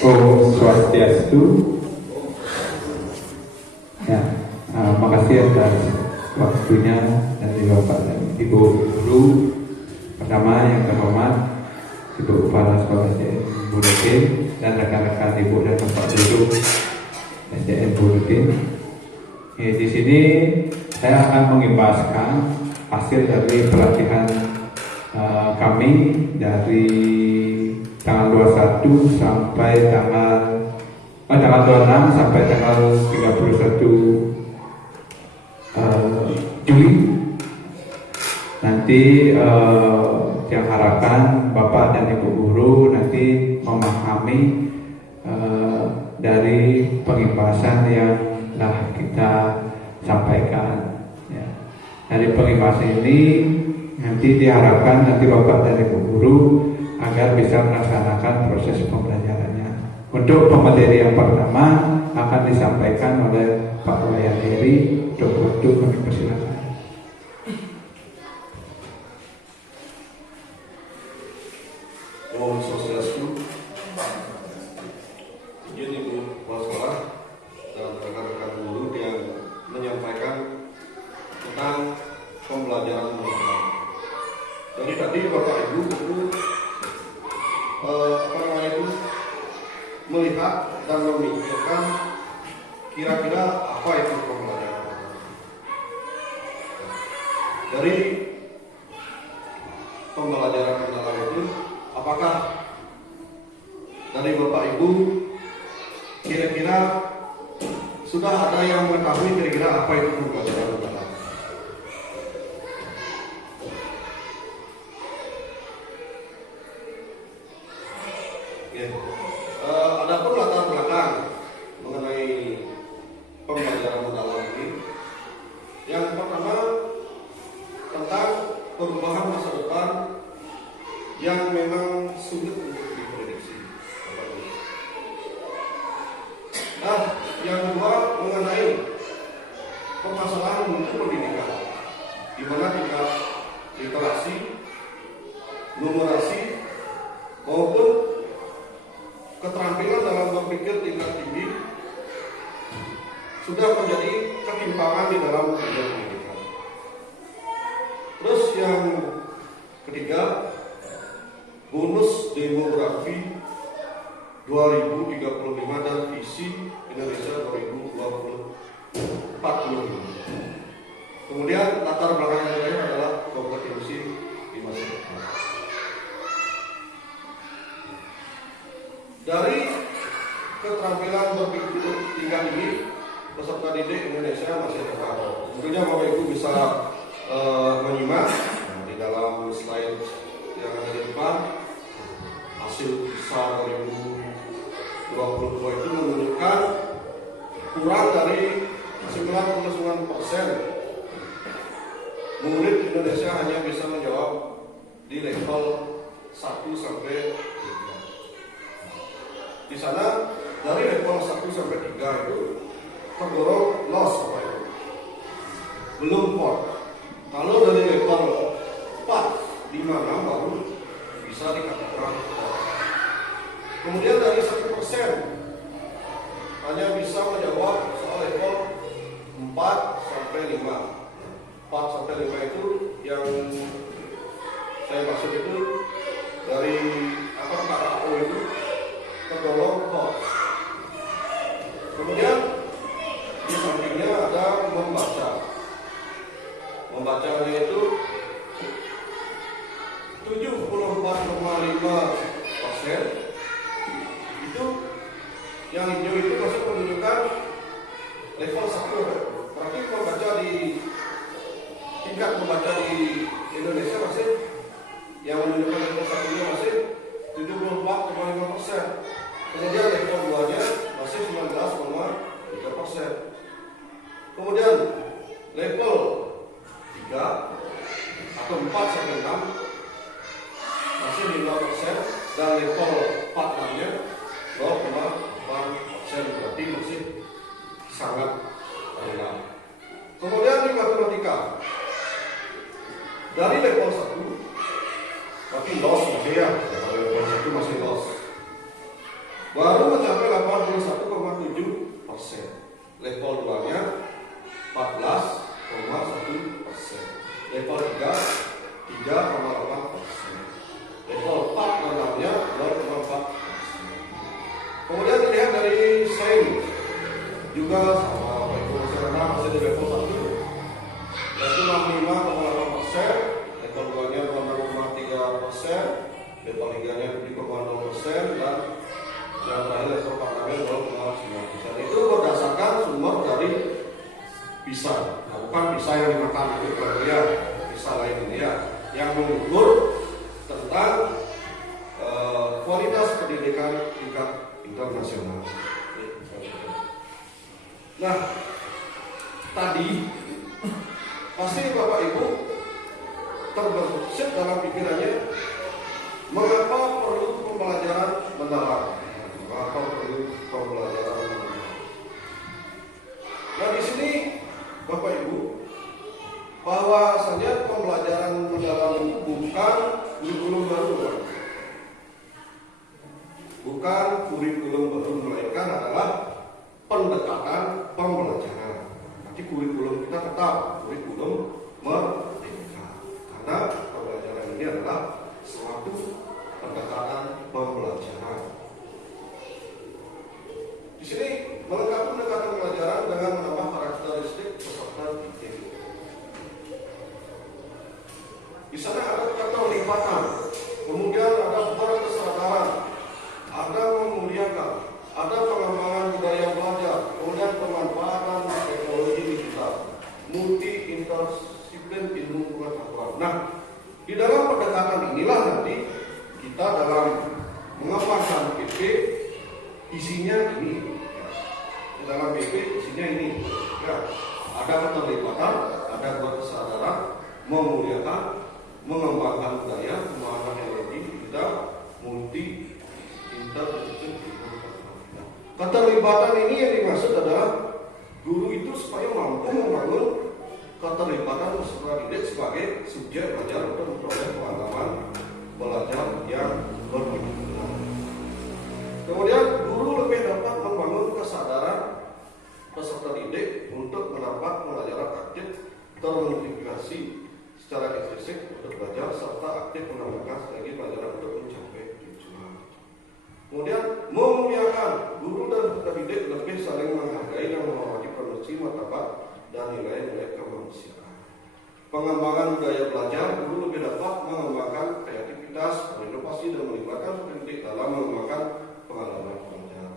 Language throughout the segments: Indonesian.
Om Swastiastu. Ya, makasih atas waktunya dari Bapak dan Ibu Guru. Pertama yang terhormat Ibu Kepala Sekolah SDN Buletin dan rekan-rekan Ibu dan Bapak Guru SDN Buletin. Di sini saya akan mengimbaskan hasil dari pelatihan kami dari tanggal 21 sampai tanggal 26 sampai tanggal 31 Juli. Nanti yang harapkan Bapak dan Ibu Guru nanti memahami dari pengimbasan yang telah kita sampaikan. Ya. Dari pengimbasan ini nanti diharapkan nanti Bapak dan Ibu Guru agar bisa melaksanakan proses pembelajarannya. Untuk pemateri yang pertama akan disampaikan oleh Pak Wayan Heri. Untuk waktu kami persilakan. Om Swastiastu. Izin Ibu Kepala Sekolah dan rekan-rekan guru yang menyampaikan tentang pembelajaran mendalam. Jadi tadi Bapak Ibu itu melihat dan memikirkan kira-kira apa itu pembelajaran mendalam. Dari pembelajaran mendalam itu, apakah dari Bapak Ibu kira-kira sudah ada yang mengetahui kira-kira apa itu pembelajaran mendalam? Adapun latar belakang mengenai pembelajaran mendalam ini, yang pertama tentang perubahan masa depan yang memang sulit untuk diprediksi. Nah, yang kedua mengenai permasalahan mutu pendidikan, di mana tingkat literasi, numerasi maupun keterampilan dalam berpikir tingkat tinggi sudah menjadi ketimpangan di dalam dunia pendidikan. Terus yang ketiga, bonus demografi 2035 dan visi Indonesia 2045. Kemudian latar belakang yang lain adalah kompetensi di masa depan. Dari keterampilan berpikir tingkat tinggi peserta didik Indonesia masih terbatas. Tentunya Bapak Ibu bisa menyimak di dalam slide yang ada di depan. Hasil PISA 2022 itu menunjukkan kurang dari 99% murid Indonesia hanya bisa menjawab di level 1 sampai 3. Di sana dari level 1 sampai 3 itu tergolong loss, Bapak Ibu. Belum port. Kalau dari level 4, 5, 6 baru bisa dikatakan port. Kemudian dari 1% hanya bisa menjawab soal level 4 sampai 5. 4 sampai 5 itu yang saya maksud itu dari KAO itu tergolong port. Kemudian di sampingnya ada membaca. Membacanya itu 74,5%. Itu yang hijau itu masih menunjukkan level 1. Berarti membaca di tingkat membaca di Indonesia masih yang menunjukkan level 1-nya masih 74,5%. Kemudian level 2-nya masih 19,3%. Kemudian level 3 atau 4 sampai 6 masih 5%, dan level 4-nya 0,4%, berarti masih sangat rendah. Kemudian di matematika dari level 1 berarti loss masih ya, level 1 masih loss. Baru Level 2-nya 14,1%. Level 3 3,8%. Level 4 6-nya 2,4%. Kemudian dilihat dari SEM juga sama, karena masih di level 1 yaitu 65,8%, level 2-nya 26,3%, level 3-nya 7,0%, dan yang terakhir level 4-nya 0,9%. Itu berdasarkan sumber dari PISA, nah, bukan PISA yang dimakan itu ya, PISA lain ini ya, yang mengukur tentang kualitas pendidikan tingkat internasional. Nah, tadi pasti Bapak Ibu terbersit dalam pikirannya, mengapa perlu pembelajaran mendalam? Mengapa perlu pembelajaran mendalam? Nah, di sini Bapak Ibu, bahwasanya pembelajaran mendalam itu bukan kurikulum baru, bukan kurikulum baru, melainkan adalah pendekatan pembelajaran. Nanti kurikulum kita tetap kurikulum merdeka, karena pembelajaran ini adalah suatu pendekatan pembelajaran. Di sini melengkapi pendekatan pembelajaran dengan menambah karakteristik peserta didik. Di sana ada keterlibatan, kemudian ada berkesadaran, ada memuliakan, ada pengembangan budaya belajar, kemudian pemanfaatan teknologi digital, multi interdisiplin ilmu pengetahuan. Nah, di dalam pendekatan inilah nanti kita dalam mengembangkan PP isinya ini. Di dalam PP isinya ini. Ya, ada keterlibatan, ada berkesadaran, memuliakan, mengembangkan budaya, pemahaman teknologi digital, multi interdisiplin ilmu pengetahuan. Keterlibatan ini yang dimaksud adalah guru itu supaya mampu membangun keterlibatan peserta didik sebagai subjek belajar untuk memperoleh pengalaman belajar yang bermanfaat. Kemudian guru lebih dapat membangun kesadaran peserta didik untuk mendapat pembelajaran aktif, termotivasi secara intrinsik untuk belajar serta aktif menambahkan strategi pelajaran untuk mencapai tujuan. Kemudian memuliakan, guru dan peserta didik lebih saling menghargai dan menghormati produksi martabat dan nilai-nilai kemanusiaan. Pengembangan budaya belajar, guru lebih dapat mengembangkan kreativitas, berinovasi dan melibatkan pendidik dalam mengembangkan pengalaman belajar.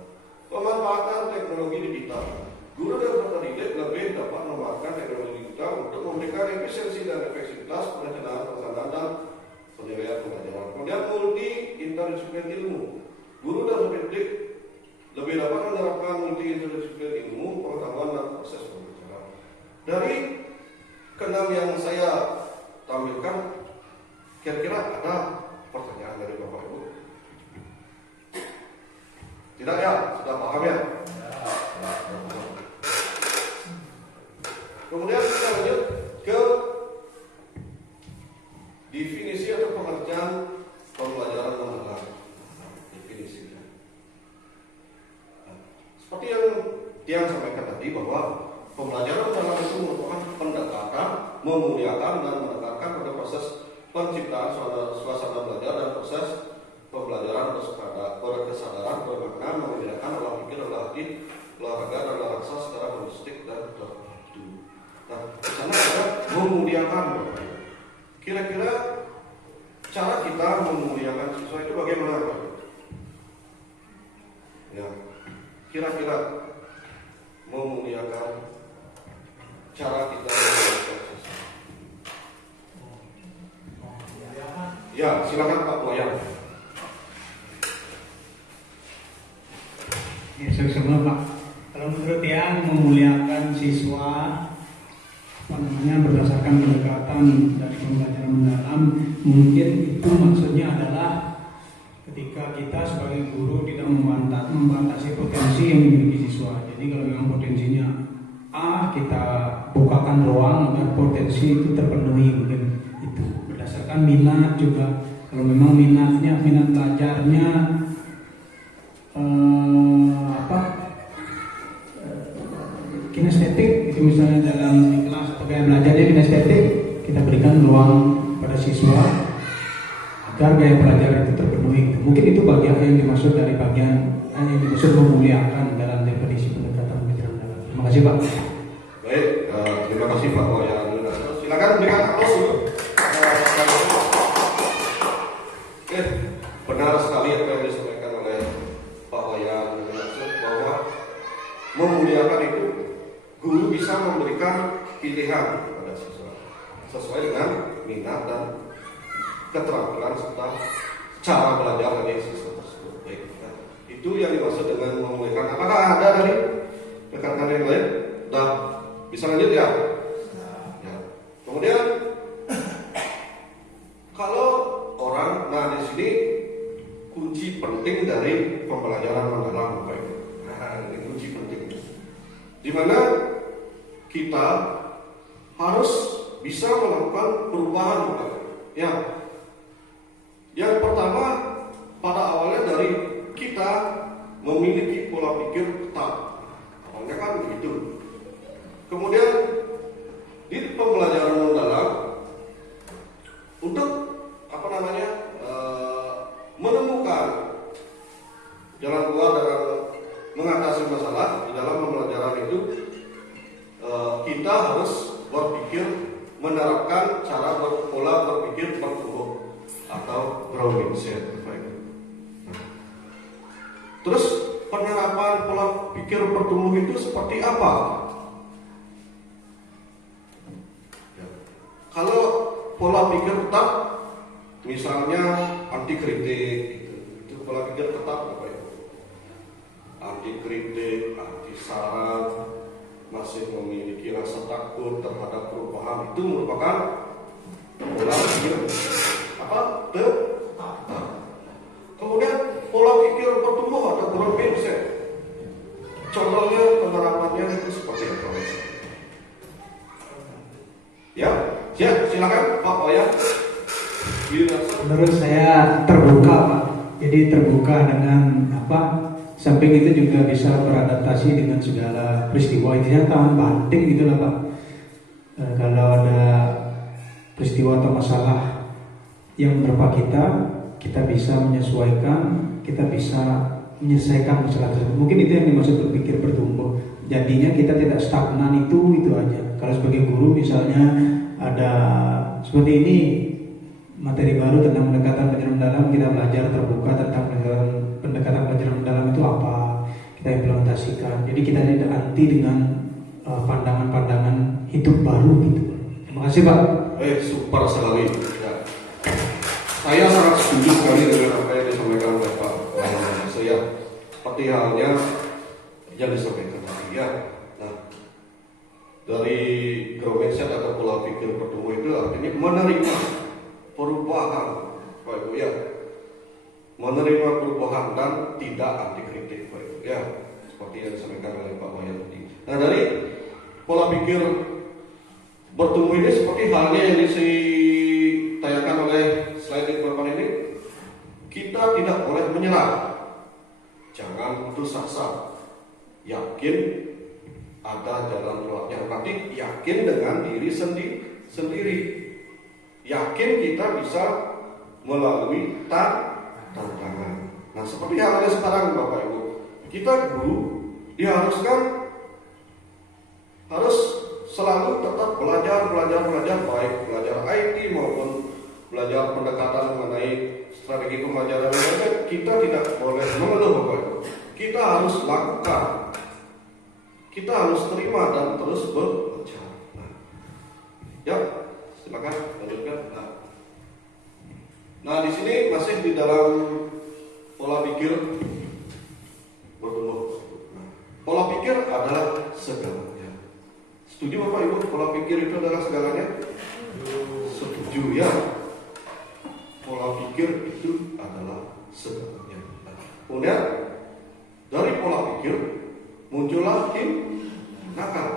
Pemanfaatan teknologi digital, guru dan peserta didik lebih dapat memanfaatkan teknologi digital untuk memberikan efisiensi dan efektivitas perencanaan pelaksanaan dan penilaian pembelajaran. Kemudian multi interdisiplin ilmu, guru dan peserta didik lebih dapat menerapkan multi interdisiplin ilmu, pengetahuan dan proses pembelajaran. Dari keenam yang saya tampilkan, kira-kira ada pertanyaan dari Bapak Ibu? Tidak ya? Sudah paham ya? Kemudian kita lanjut ke definisi atau pengertian pembelajaran mendalam. Definisinya. Seperti yang Tiang sampaikan tadi, bahwa pembelajaran mendalam itu merupakan pendekatan, memuliakan dan menekankan pada proses penciptaan suasana belajar dan proses pembelajaran berkesadaran, bermakna, membedakan olah pikir, olah hati, olahraga dan olahraga secara holistik dan terpadu. Nah, di sana ada memuliakan. Kira-kira cara kita memuliakan siswa itu bagaimana, Pak? Ya, kira-kira memuliakan, cara kita memuliakan siswa. Ya, silakan Pak Boyan. Ya, sama Pak. Kalau menurut yang memuliakan siswa, berdasarkan pendekatan dari pembelajaran mendalam, mungkin itu maksudnya adalah ketika kita sebagai guru tidak membatasi potensi yang dimiliki siswa. Jadi kalau memang potensinya A, kita bukakan ruang agar potensi itu terpenuhi, mungkin itu berdasarkan minat juga. Kalau memang minat belajarnya kinestetik, itu misalnya dalam di kelas atau gaya belajarnya kinestetik, kita berikan ruang pada siswa agar gaya belajar itu terpenuhi. Mungkin itu bagian yang dimaksud dari bagian yang dimaksud memuliakan dalam definisi pendekatan pemikiran dalam. Terima kasih Pak. Baik, terima kasih Pak Wayan. Silakan berikan aplaus dulu. Benar sekali apa yang disampaikan oleh Pak Wayan, bahwa memuliakan itu guru bisa memberikan pilihan kepada siswa sesuai dengan minat dan keterampilan serta cara belajar dari siswa tersebut. Baik, itu yang dimaksud dengan memuliakan. Apakah ada dari rekan-rekan yang lain? Dah bisa lanjut ya? Ya. Kemudian kalau orang, nah di sini kunci penting dari pembelajaran mendalam Bapak Ibu. Nah, ini kunci penting. Di mana kita harus bisa melakukan perubahan Bapak Ibu. Ya. Yang pertama pada awalnya dari kita memiliki pola pikir tetap. Awalnya kan begitu. Kemudian di pembelajaran mendalam untuk menemukan jalan keluar dalam mengatasi masalah di dalam pembelajaran itu, kita harus berpikir menerapkan cara pola berpikir bertumbuh atau growing mindset. Terus penerapan pola pikir bertumbuh itu seperti apa? Ya. Kalau pola pikir tetap, misalnya anti kritik, itu pola pikir tetap apa ya? Anti kritik, anti saran, masih memiliki rasa takut terhadap perubahan, itu merupakan pola pikir apa? Tetap. Kemudian pola pikir bertumbuh atau growth mindset. Contohnya penerapannya itu seperti apa? Ya, silakan Pak Wayan. Menurut saya terbuka Pak. Jadi terbuka dengan apa? Samping itu juga bisa beradaptasi dengan segala peristiwa. Intinya tahan banting gitulah Pak. Kalau ada peristiwa atau masalah yang menerpa kita bisa menyesuaikan, kita bisa menyelesaikan masalah tersebut. Mungkin itu yang dimaksud berpikir bertumbuh. Jadinya kita tidak stagnan itu aja. Kalau sebagai guru misalnya ada seperti ini, materi baru tentang pendekatan pelajaran mendalam, kita belajar terbuka tentang pendekatan pelajaran mendalam itu apa, kita implementasikan. Jadi kita tidak anti dengan pandangan-pandangan hidup baru gitu. Terima kasih Pak. Super sekali. Ya. Saya sangat setuju sekali dengan apa yang disampaikan oleh Pak Wayan. Saya seperti halnya yang disampaikan tadi ya. Nah, dari growth mindset atau pola pikir bertumbuh itu artinya menerima perubahan, Pak Ibu ya, menerima perubahan dan tidak anti kritik, Pak Ibu ya, seperti yang disampaikan oleh Pak Wayan tadi. Nah, dari pola pikir bertumbuh ini seperti halnya yang ditanyakan oleh slide di depan ini, kita tidak boleh menyerah, jangan putus asa, yakin ada jalan keluarnya, berarti yakin dengan diri sendiri. Yakin kita bisa melalui tantangan. Nah, seperti halnya sekarang Bapak Ibu, kita guru diharuskan harus selalu tetap belajar, baik belajar IT maupun belajar pendekatan mengenai strategi pembelajaran. Kita tidak boleh mengeluh Bapak Ibu. Kita harus lakukan. Kita harus terima dan terus belajar. Nah, ya. Silakan lanjutkan. Nah, di sini masih di dalam pola pikir bertumbuh. Nah, pola pikir adalah segalanya. Setuju Bapak Ibu? Pola pikir itu adalah segalanya? Setuju ya. Pola pikir itu adalah segalanya. Nah, kemudian dari pola pikir muncullah tindakan.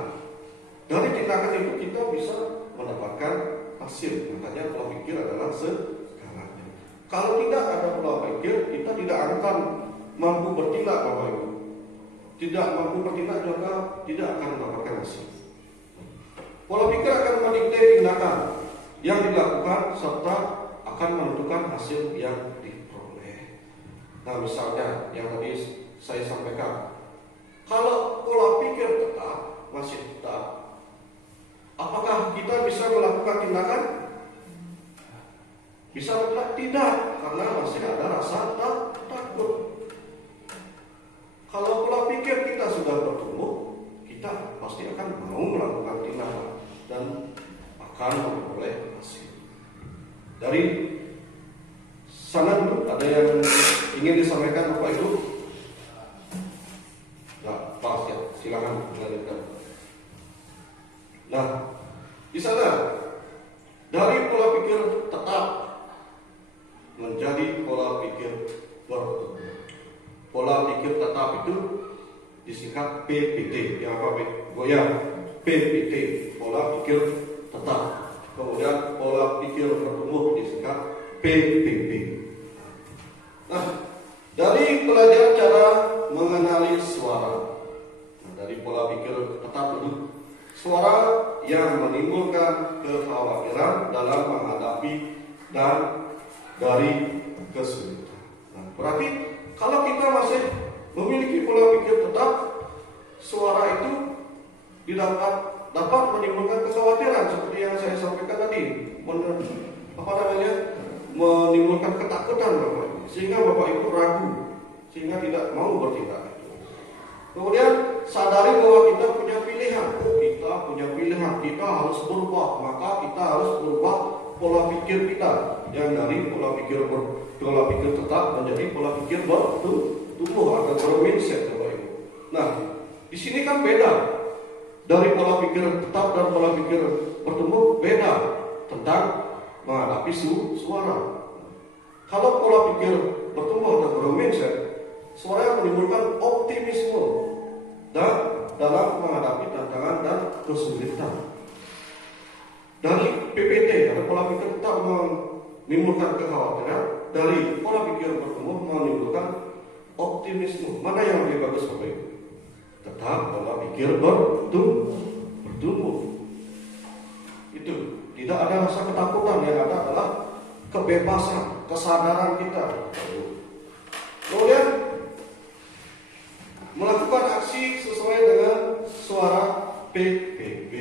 Dari tindakan itu kita bisa mendapatkan hasil. Makanya pola pikir adalah segalanya. Kalau tidak ada pola pikir, kita tidak akan mampu bertindak Bapak Ibu. tidak mampu bertindak juga tidak akan mendapatkan hasil. Pola pikir akan mendikte tindakan yang dilakukan serta akan menentukan hasil yang diperoleh. Nah, misalnya yang tadi saya sampaikan, kalau pola pikir tetap masih tetap, apakah kita bisa melakukan tindakan? Bisa atau tidak? Karena masih ada rasa takut. Kalau pola pikir kita sudah bertumbuh, kita pasti akan mau melakukan tindakan dan akan memperoleh hasil. Dari sana dulu ada yang ingin disampaikan Bapak Ibu? Nah, pas ya, silakan lanjutkan. Nah, di sana dari pola pikir tetap menjadi pola pikir bertumbuh. Pola pikir tetap itu disingkat PPT. Yang apa? Goyang. PPT, pola pikir tetap. Kemudian pola pikir bertumbuh disingkat PPP. Nah, dari pelajaran cara mengenali suara. Nah, dari pola pikir tetap dulu, suara yang menimbulkan kekhawatiran dalam menghadapi dan dari kesulitan. Nah, berarti kalau kita masih memiliki pola pikir tetap, suara itu dapat menimbulkan kekhawatiran seperti yang saya sampaikan tadi, menimbulkan ketakutan Bapak Ibu, sehingga Bapak Ibu ragu, sehingga tidak mau bertindak. Kemudian sadari bahwa kita punya pilihan, kita harus berubah, maka kita harus berubah pola pikir kita yang dari pola pikir tetap menjadi pola pikir bertumbuh atau bermindset Bapak Ibu. Nah, di sini kan beda. Dari pola pikir tetap dan pola pikir bertumbuh beda tentang menghadapi suara. Kalau pola pikir bertumbuh atau growth mindset, suara yang menimbulkan optimisme dan dalam menghadapi tantangan dan kesulitan. Dari PPT atau pola pikir tetap menimbulkan kekhawatiran, dari pola pikir bertumbuh menimbulkan optimisme. Mana yang lebih bagus Bapak Ibu? Tetap pola pikir bertumbuh. Itu tidak ada rasa ketakutan, yang ada adalah kebebasan, kesadaran kita. Kemudian melakukan aksi sesuai dengan suara PPB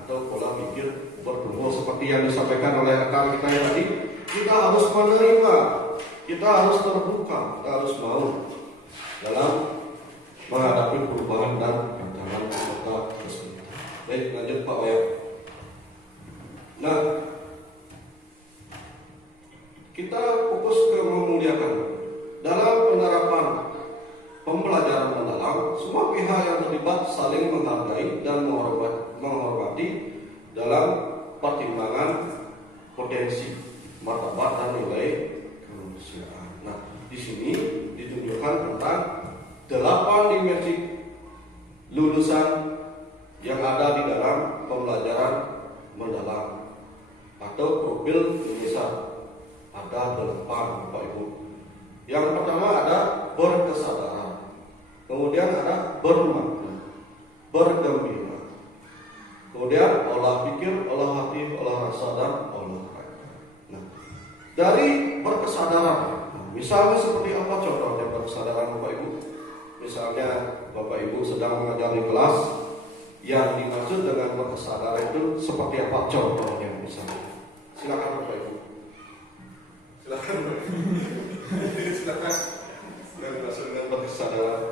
atau pola pikir bertumbuh seperti yang disampaikan oleh rekan kita yang tadi. Kita harus menerima, kita harus terbuka, kita harus mau dalam menghadapi perubahan dan tantangan serta kesulitan. Baik, lanjut Pak Wayan. Nah, kita fokus ke memuliakan. Dalam penerapan pembelajaran mendalam, semua pihak yang terlibat saling menghargai dan menghormati dalam pertimbangan potensi, martabat dan nilai kemanusiaan. Nah, di sini ditunjukkan tentang 8 dimensi lulusan yang ada di dalam pembelajaran mendalam atau profil lulusan. Ada 8 Bapak Ibu. Yang pertama ada berkesadaran, kemudian ada bermakna, bergembira, kemudian olah pikir, olah hati, olah rasa, dan olah raga. Nah, dari berkesadaran, misalnya seperti apa contohnya berkesadaran Bapak Ibu? Misalnya Bapak Ibu sedang mengajar di kelas, yang dimaksud dengan berkesadaran itu seperti apa contohnya misalnya? Silakan Bapak Ibu. Silakan. Silakan. Yang dimaksud dengan berkesadaran.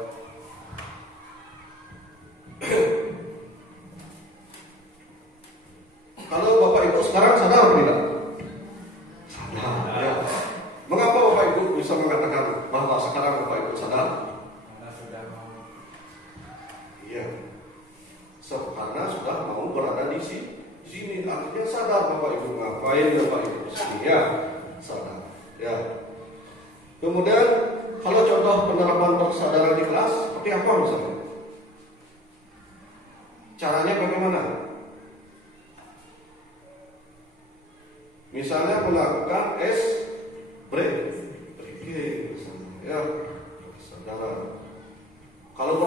Kalau Bapak Ibu sekarang sadar atau tidak? Sadar. Ya. Mengapa Bapak Ibu bisa mengatakan bahwa sekarang Bapak Ibu sadar? Iya, karena sudah mau berada di sini. Artinya sadar Bapak Ibu ngapain Bapak Ibu di sini, ya sadar. Ya. Kemudian kalau contoh penerapan kesadaran di kelas seperti apa misalnya? Caranya bagaimana? Misalnya melakukan breaking, ya kesadaran. Kalau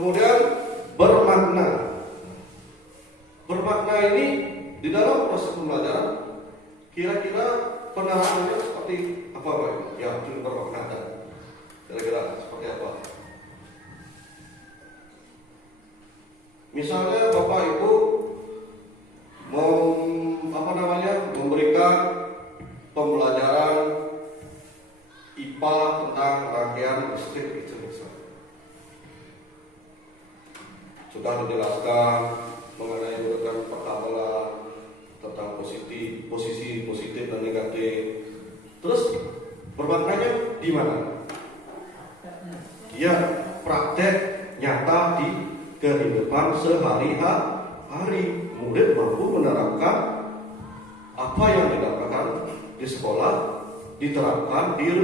Kemudian bermakna. Bermakna ini di dalam proses pembelajaran kira-kira penerapannya seperti apa Pak? Ya, cuma bermakna. Kira-kira seperti apa? Misalnya Bapak Ibu memberikan pembelajaran IPA tentang rangkaian listrik itu misalnya. Sudah dijelaskan mengenai urutan perkabelan tentang posisi positif dan negatif. Terus bermaknanya di mana? Dia praktek nyata di kehidupan sehari-hari. Murid mampu menerapkan apa yang didapatkan di sekolah, diterapkan di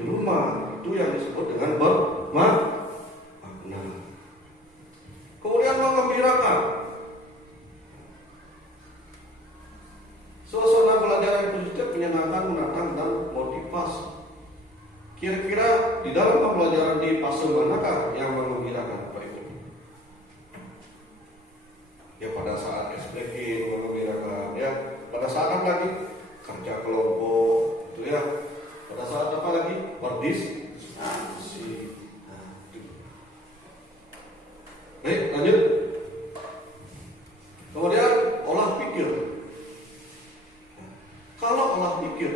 rumah. Itu yang disebut dengan bermakna. Kemudian menggembirakan. Suasana belajar yang positif, menyenangkan, menantang, dan motivasi. Kira-kira di dalam pembelajaran di fase manakah yang menggembirakan Pak Ibu? Ya pada saat SPG menggembirakan, ya pada saat apa lagi? Kerja kelompok, itu ya. Pada saat apa lagi? Berdiskusi. Baik, lanjut. Kemudian olah pikir. Kalau olah pikir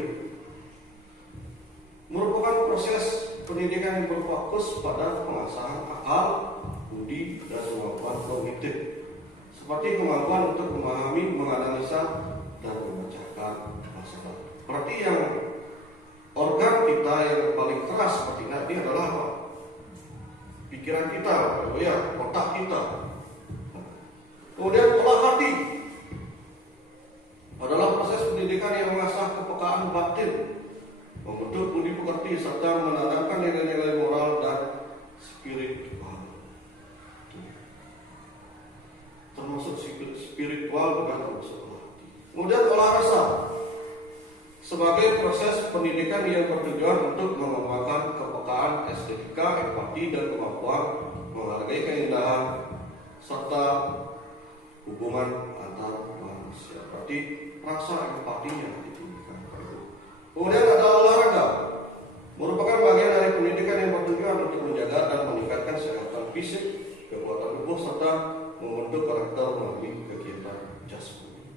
merupakan proses pendidikan yang berfokus pada pengasahan akal, budi, dan kemampuan kognitif, seperti kemampuan untuk memahami, menganalisa, dan memecahkan masalah. Berarti yang organ kita yang paling keras seperti ini adalah apa? Pikiran kita, ya, otak kita. Kemudian olah hati adalah proses pendidikan yang mengasah kepekaan batin, membentuk budi pekerti, serta menanamkan nilai-nilai moral dan spiritual. Termasuk spiritual bukan termasuk hati. Kemudian olah rasa sebagai proses pendidikan yang bertujuan untuk mengembangkan kepekaan, estetika, empati, dan kemampuan menghargai keindahan serta hubungan antar manusia. Berarti rasa empatinya ditinggikan. Kemudian ada olahraga, merupakan bagian dari pendidikan yang bertujuan untuk menjaga dan meningkatkan kesehatan fisik, kekuatan tubuh, serta membentuk karakter melalui kegiatan jasmani.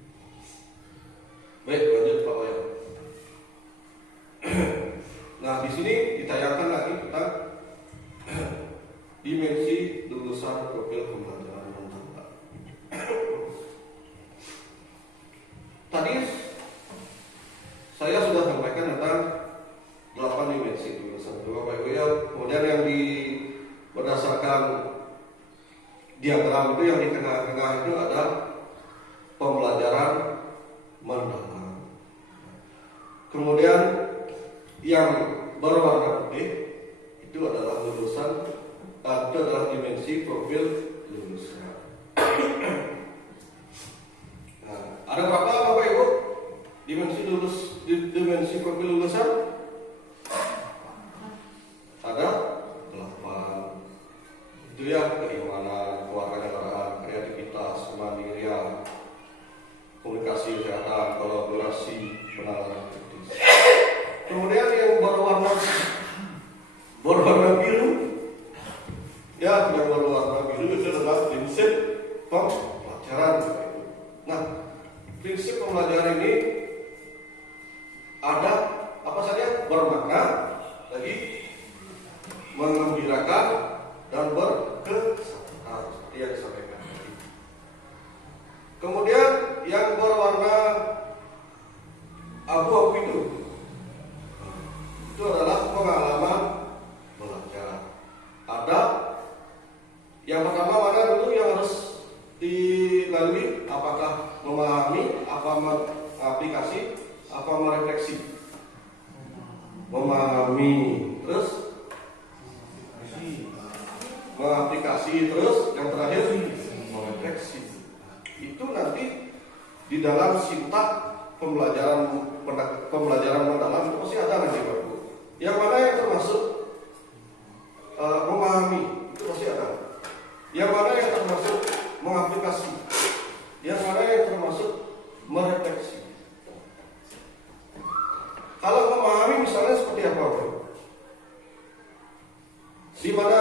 Baik, lanjut Pak Wayan. Nah, di sini ditayangkan lagi tentang dimensi lulusan profil pembelajaran non-verbal. Tadi saya sudah sampaikan tentang 8 dimensi lulusan Bapak Ibu ya. Kemudian yang berdasarkan diagram itu yang di tengah-tengah itu ada pembelajaran mendalam. Kemudian yang berwarna putih itu adalah lulusan, itu adalah dimensi profil lulusan. Nah, ada berapa Bapak Ibu dimensi profil lulusan? Ada 8. Itu ya, keimanan, kewarganegaraan, kreativitas, kemandirian, komunikasi, kesehatan, kolaborasi, penalaran kritis. Kemudian yang berwarna biru, ya, yang berwarna biru itu adalah prinsip pembelajaran. Nah, prinsip pembelajaran ini ada apa saja? Bermakna, lagi mengembirakan, dan berkesan, seperti yang disampaikan. Kemudian yang berwarna abu-abu itu adalah pengalaman belajar. Ada yang pertama mana dulu yang harus dilalui? Apakah memahami, apa mengaplikasi, apa merefleksi? Memahami, terus mengaplikasi, terus yang terakhir merefleksi. Itu nanti di dalam sintak pembelajaran mendalam itu pasti ada nanti Bapak. Yang mana yang termasuk memahami itu pasti ada. yang mana yang termasuk mengaplikasi, yang mana yang termasuk merefleksi. Kalau memahami misalnya seperti apa? Di mana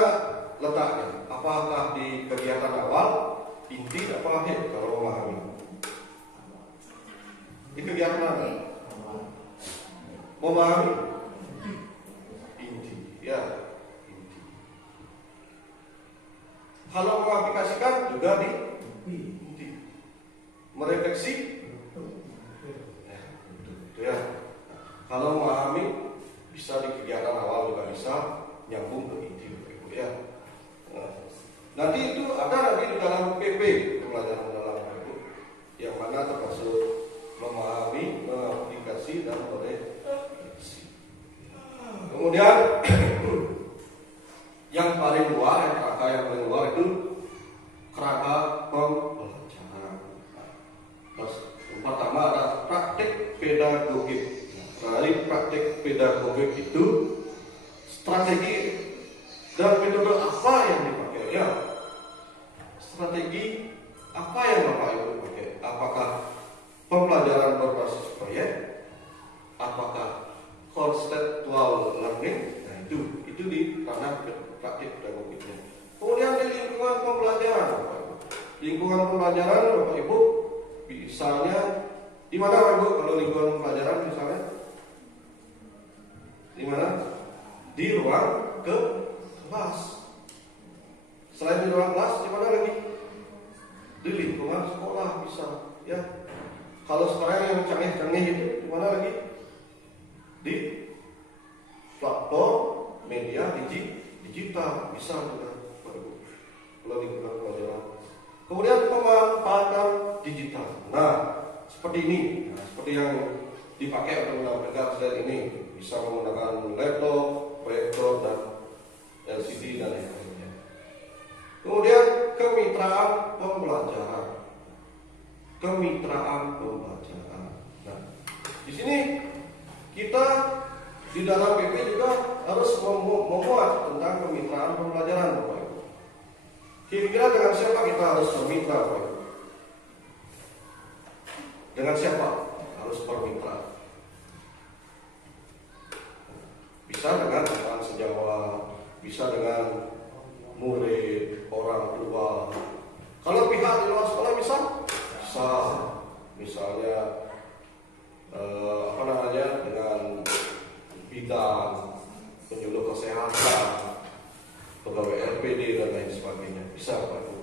letaknya? Apakah di kegiatan awal, inti, atau akhir kalau memahami? Di kegiatan mana? Memahami inti, ya inti. Kalau mengaplikasikan juga di inti. Merefleksi, ya. Kalau memahami bisa di kegiatan awal juga bisa nyambung ke inti, ya. Nanti itu ada di dalam PP, pelajaran dalam PP, yang mana termasuk memahami, mengaplikasi dan merefleksi. Kemudian yang paling luar, kerangka yang paling luar itu kerangka pembelajaran. Terus pertama ada praktik pedagogik. Dari praktik pedagogik itu strategi dan metode apa yang dipakai? Ya, strategi apa yang Bapak Ibu pakai? Apakah pembelajaran berbasis proyek? Apakah conceptual learning? Nah itu di ranah praktik pedagogiknya. Kemudian di lingkungan pembelajaran, Bapak Ibu. Lingkungan pembelajaran, Bapak Ibu, misalnya di mana Bapak Ibu kalau lingkungan pembelajaran misalnya? Di mana? Di ruang kelas. Selain di ruang kelas, di mana lagi? Di lingkungan sekolah bisa, ya. Kalau sekarang yang canggih-canggih itu di mana lagi? Di platform media digital bisa juga, kalau lingkungan pelajaran. Kemudian pemanfaatan digital. Nah, seperti ini, seperti yang dipakai untuk menggunakan slide ini, bisa menggunakan laptop, proyektor, dan LCD dan lain-lainnya. Kemudian kemitraan pembelajaran. Kemitraan pembelajaran. Nah, di sini kita di dalam PP juga harus memuat tentang kemitraan pembelajaran, Bapak Ibu. Kira-kira dengan siapa kita harus bermitra, Bapak Ibu? Dengan siapa harus bermitra? Bisa dengan teman sejawat, bisa dengan murid, orang tua. Kalau pihak di luar sekolah bisa, misalnya dengan bidang penyuluh kesehatan, pegawai RPD dan lain sebagainya, bisa Pak Ibu.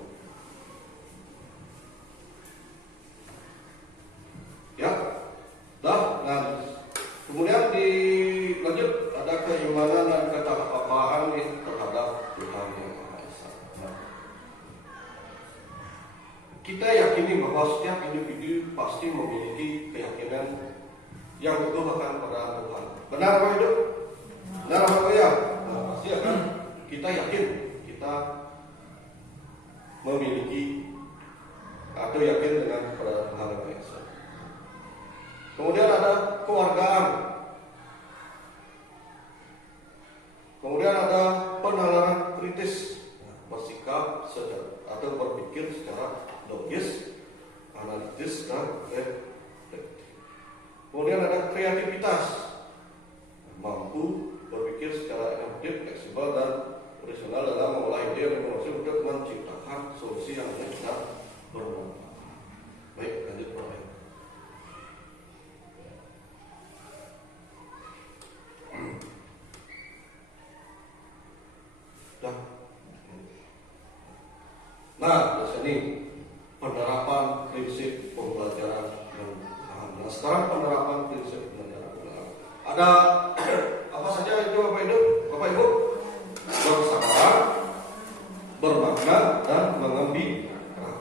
Ya, nah kemudian dilanjut ada keimanan dan ketakwaan terhadap Tuhan Yang Maha Esa. Nah, kita yakini bahwa setiap individu pasti memiliki keyakinan yang teguh akan pada Tuhan. Benar Pak Hidup? Benar Pak ya? Nah, pasti akan kita yakin kita memiliki atau yakin dengan kepada Tuhan Yang Maha Esa. Kemudian ada kewargaan. Kemudian ada penalaran kritis, bersikap atau berpikir secara logis, analitis, dan reflektif. Kemudian ada kreativitas, mampu berpikir secara inovatif, fleksibel, dan original dalam mengolah ide dan inovasi untuk menciptakan solusi yang bisa bermanfaat. Baik, lanjut Pak. Nah, di sini penerapan prinsip pembelajaran mendalam. Nah, sekarang penerapan prinsip pembelajaran mendalam. Ada apa saja itu Bapak Ibu? Bersabar, bermakna, dan mengembirakan.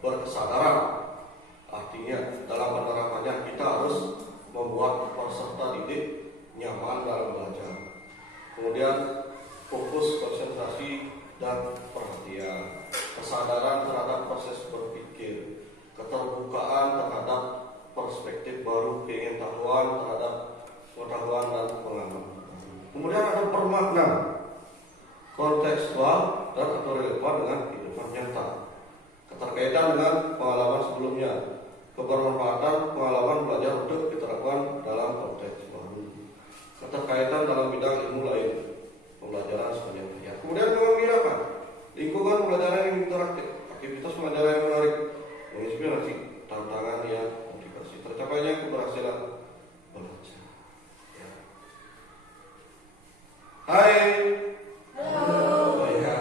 Berkesadaran artinya dalam penerapannya kita harus membuat peserta didik nyaman dalam belajar. Kemudian fokus, konsentrasi, dan perhatian, kesadaran terhadap proses berpikir, keterbukaan terhadap perspektif baru, pengetahuan terhadap pengetahuan dan pengalaman. Kemudian ada bermakna, kontekstual, dan atau relevan. relevan dengan kehidupan nyata, keterkaitan dengan pengalaman sebelumnya, kebermanfaatan pengalaman belajar untuk diterapkan dalam konteks baru, keterkaitan dalam bidang ilmu lain, pembelajaran sepanjang hayat. Kemudian mengembirakan, lingkungan pembelajaran yang interaktif, aktivitas pembelajaran yang menarik, menginspirasi, tantangan yang motivasi, tercapainya keberhasilan belajar. Ya. Hai. Halo. Ya,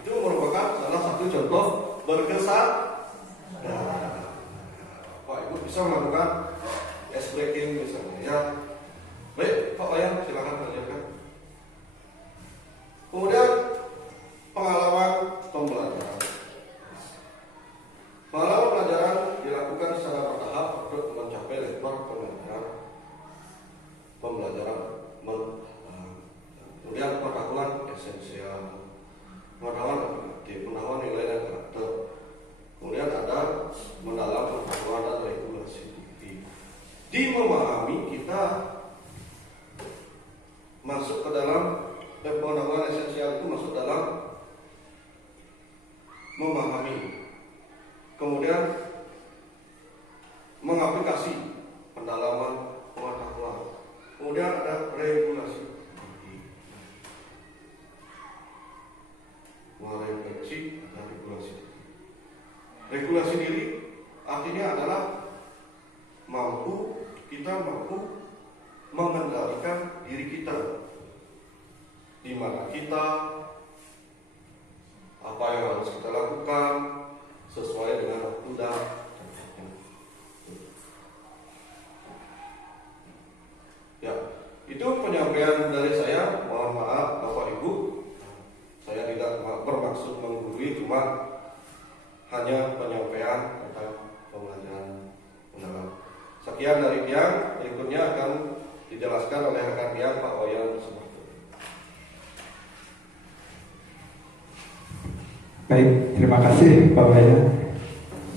itu merupakan salah satu contoh berkesan. Pak Ibu bisa melakukan ice breaking misalnya. Ya. Baik, Pak Wayan silakan lanjutkan. Kemudian pengalaman pembelajaran. Pengalaman pelajaran dilakukan secara bertahap untuk mencapai level pembelajaran. Kemudian pengetahuan esensial, pengetahuan aktif, pengetahuan nilai dan karakter. Kemudian ada mendalam pengetahuan dan regulasi diri. Di memahami kita masuk ke dalam pengetahuan esensial itu masuk dalam memahami. Kemudian mengaplikasi pendalaman pengetahuan. Kemudian ada regulasi. Merefleksi dan regulasi diri. Regulasi diri artinya adalah kita mampu mengendalikan diri kita, di mana kita, apa yang harus kita lakukan sesuai dengan waktu dan tempatnya. Ya, itu penyampaian dari saya. Mohon maaf Bapak Ibu, saya tidak bermaksud menggurui, cuma hanya penyampaian tentang pembelajaran mendalam. Sekian dari Tiang, berikutnya akan dijelaskan oleh rekan Tiang Pak Wayan Sumarto. Baik, terima kasih Pak Wayan.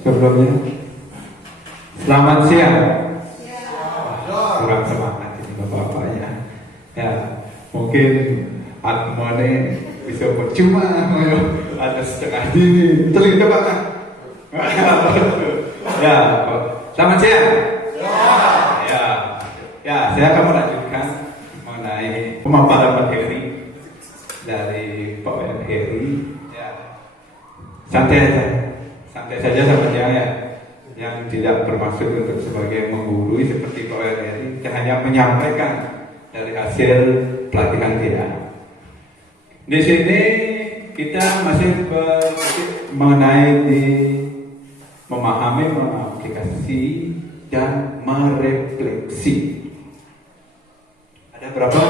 Sebelumnya, selamat siang. Kurang semangat ini Bapak-Bapak ya. Ya, mungkin atmone bisa percuma ada setengah dini teling depan kan. Ya, selamat siang. Ya, saya akan melanjutkan mengenai pemaparan materi dari Pak Wayan Heri. Ya, santai saja sama ya, yang tidak bermaksud untuk sebagai menggurui seperti Pak Wayan Heri, hanya menyampaikan dari hasil pelatihan dia. Di sini kita masih mengenai di memahami, mengaplikasi, dan merefleksi. Ada berapa?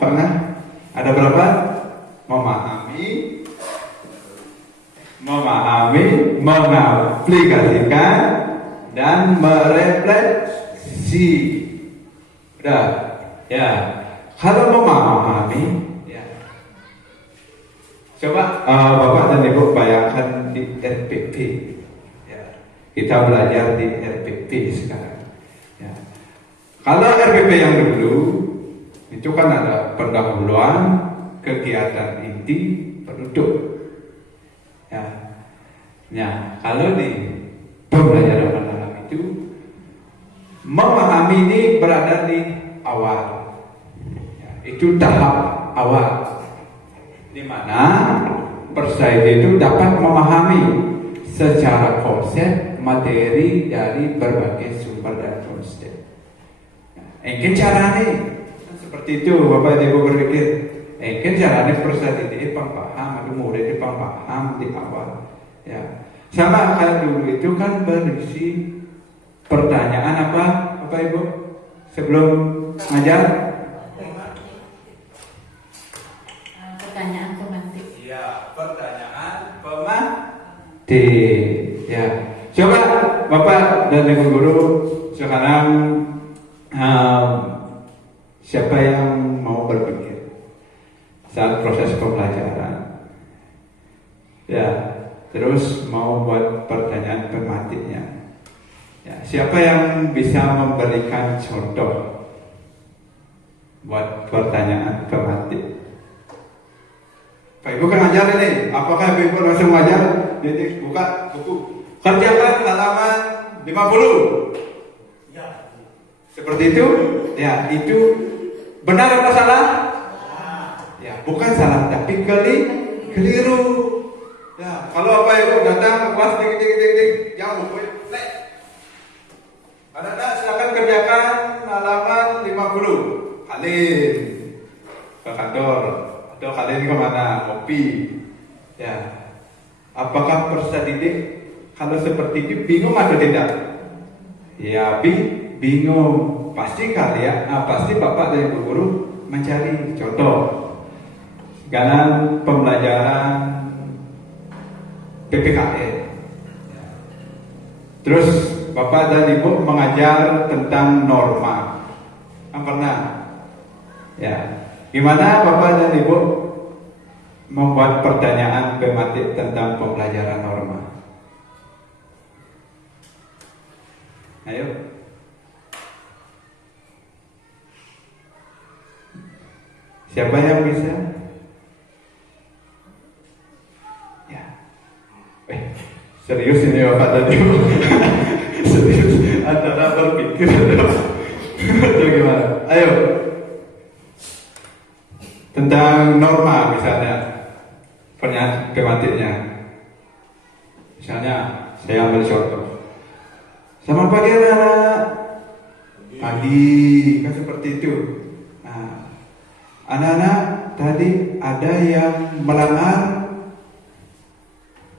Pernah? Ada berapa? Memahami, mengaplikasikan, dan merefleksi. Udah? Ya. Kalau memahami, coba Bapak dan Ibu bayangkan di RPP. Ya, kita belajar di RPP sekarang. Ya. Kalau RPP yang dulu itu kan ada pendahuluan, kegiatan inti, penutup. Ya. Nah, kalau di pembelajaran mendalam itu memahami ini berada di awal. Ya, itu tahap awal, di mana peserta itu dapat memahami secara konsep materi dari berbagai sumber dan konsep. Mungkin caranya seperti itu Bapak Ibu berpikir. Mungkin caranya peserta itu paham atau murid itu paham di awal. Ya, sama kayak dulu itu kan berisi pertanyaan apa Bapak Ibu sebelum ngajar? Pertanyaan pemantik. Iya, pertanyaan pemantik. Ya, coba Bapak dan Ibu guru sekarang siapa yang mau berpikir saat proses pembelajaran? Ya, terus mau buat pertanyaan pemantiknya. Ya, siapa yang bisa memberikan contoh buat pertanyaan pemantik? Pak Ibu kan ngajar ini, apakah Ibu langsung ngajar? Jadi buka buku. Kerjakan halaman 50. Ya. Seperti itu? Ya, itu benar atau salah? Ya, bukan salah, tapi keliru. Ya, kalau Bapak Ibu datang ke kelas jangan lupa. Anak-anak silakan kerjakan halaman 50. Kalian ke kantor atau kalian kemana? Ngopi. Ya, apakah peserta didik kalau seperti itu bingung atau tidak? Ya, bingung. Pasti kalian, pasti Bapak dan Ibu guru mencari contoh. Dalam pembelajaran PPKN. Terus Bapak dan Ibu mengajar tentang norma. Pernah? Ya. Gimana Bapak dan Ibu membuat pertanyaan tematik tentang pembelajaran norma? Ayo. Siapa yang bisa? Ya. Serius ini Bapak dan Ibu. Serius. Antara berpikir atau gimana? Ayo. Tentang norma misalnya, tematiknya. Misalnya, saya ambil contoh. Selamat pagi anak-anak. Pagi, kan seperti itu. Nah, anak-anak tadi ada yang melanggar.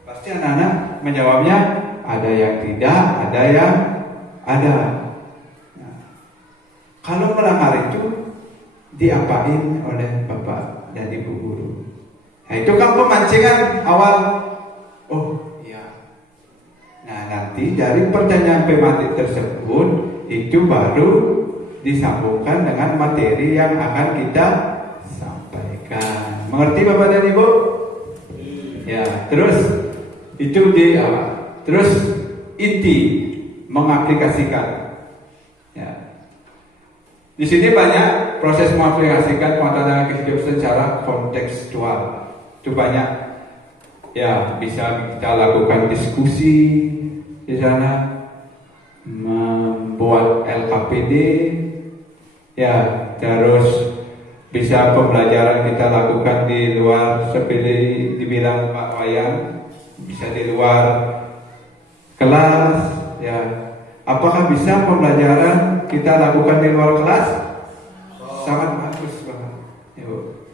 Pasti anak-anak menjawabnya ada yang tidak, ada yang ada. Nah, kalau melanggar itu diapain oleh Bapak dan Ibu guru? Nah, itu kan pemancingan awal. Oh iya. Nah, nanti dari pertanyaan tematik tersebut itu baru disambungkan dengan materi yang akan kita sampaikan. Mengerti Bapak dan Ibu? Ya, terus itu di awal. Terus inti mengaplikasikan. Ya. Di sini banyak proses mengaplikasikan pengetahuan kehidupan secara kontekstual. Itu banyak. Ya, bisa kita lakukan diskusi di sana, membuat LKPD. Ya, terus bisa pembelajaran kita lakukan di luar seperti dibilang Pak Wayan, bisa di luar kelas. Ya, apakah bisa pembelajaran kita lakukan di luar kelas? Sangat bagus banget.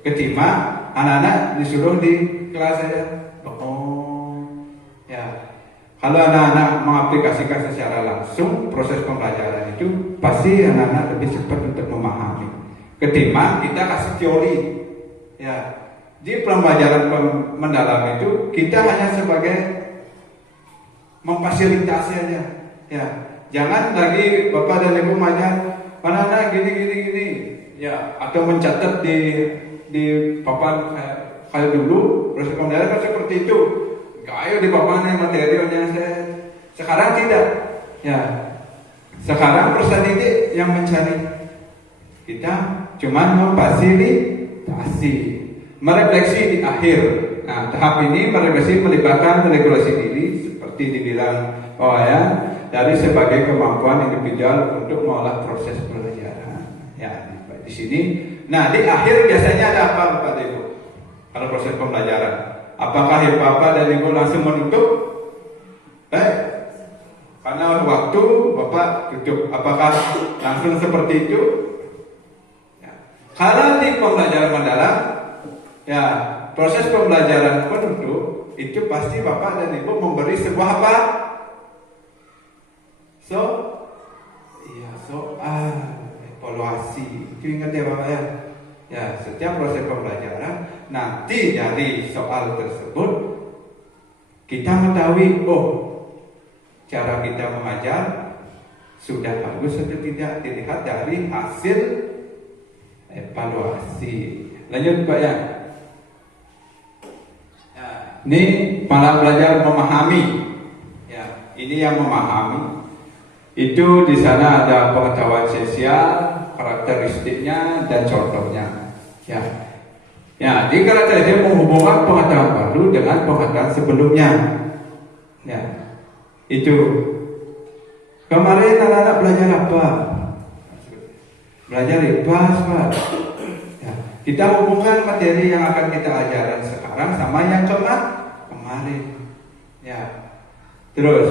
Ketimbang anak-anak disuruh di kelas saja. Oh, ya. Kalau anak-anak mengaplikasikan secara langsung proses pembelajaran itu, pasti anak-anak lebih cepat untuk memahami. Ketimbang kita kasih teori. Ya, di pembelajaran mendalam itu kita hanya sebagai memfasilitasi aja. Ya, jangan lagi Bapak dan Ibu mengajar anak-anak gini. Ya, atau mencatat di papan kayak dulu proses pembelajaran kan seperti itu. Ayo di papan materialnya saya. Sekarang tidak. Ya, sekarang perusahaan didik yang mencari. Kita cuma memfasilitasi, merefleksi di akhir. Nah, tahap ini merefleksi melibatkan regulasi diri seperti dibilang dari sebagai kemampuan individual untuk mengolah proses pembelajaran. Ya, di sini. Nah, di akhir biasanya ada apa Bapak Ibu? Kalau proses pembelajaran, apakah Bapak dan Ibu langsung menutup? Karena waktu Bapak tutup. Apakah langsung seperti itu? Ya. Kalau di pembelajaran mendalam, ya proses pembelajaran penutup itu pasti Bapak dan Ibu memberi sebuah apa? Soal evaluasi. Itu ingat ya Bapak ya. Ya, setiap proses pembelajaran nanti dari soal tersebut kita mengetahui cara kita mengajar sudah bagus atau tidak dilihat dari hasil evaluasi. Lanjut Pak ya. Ini para belajar memahami. Ya, ini yang memahami. Itu di sana ada pengetahuan sosial, karakteristiknya dan contohnya. Ya. Ya, di karakteristik menghubungkan pengetahuan baru dengan pengetahuan sebelumnya. Ya, itu. Kemarin anak-anak belajar apa? Belajar IPAS, Pak. Ya, kita hubungkan materi yang akan kita ajarkan sekarang sama yang kemarin. Ya, terus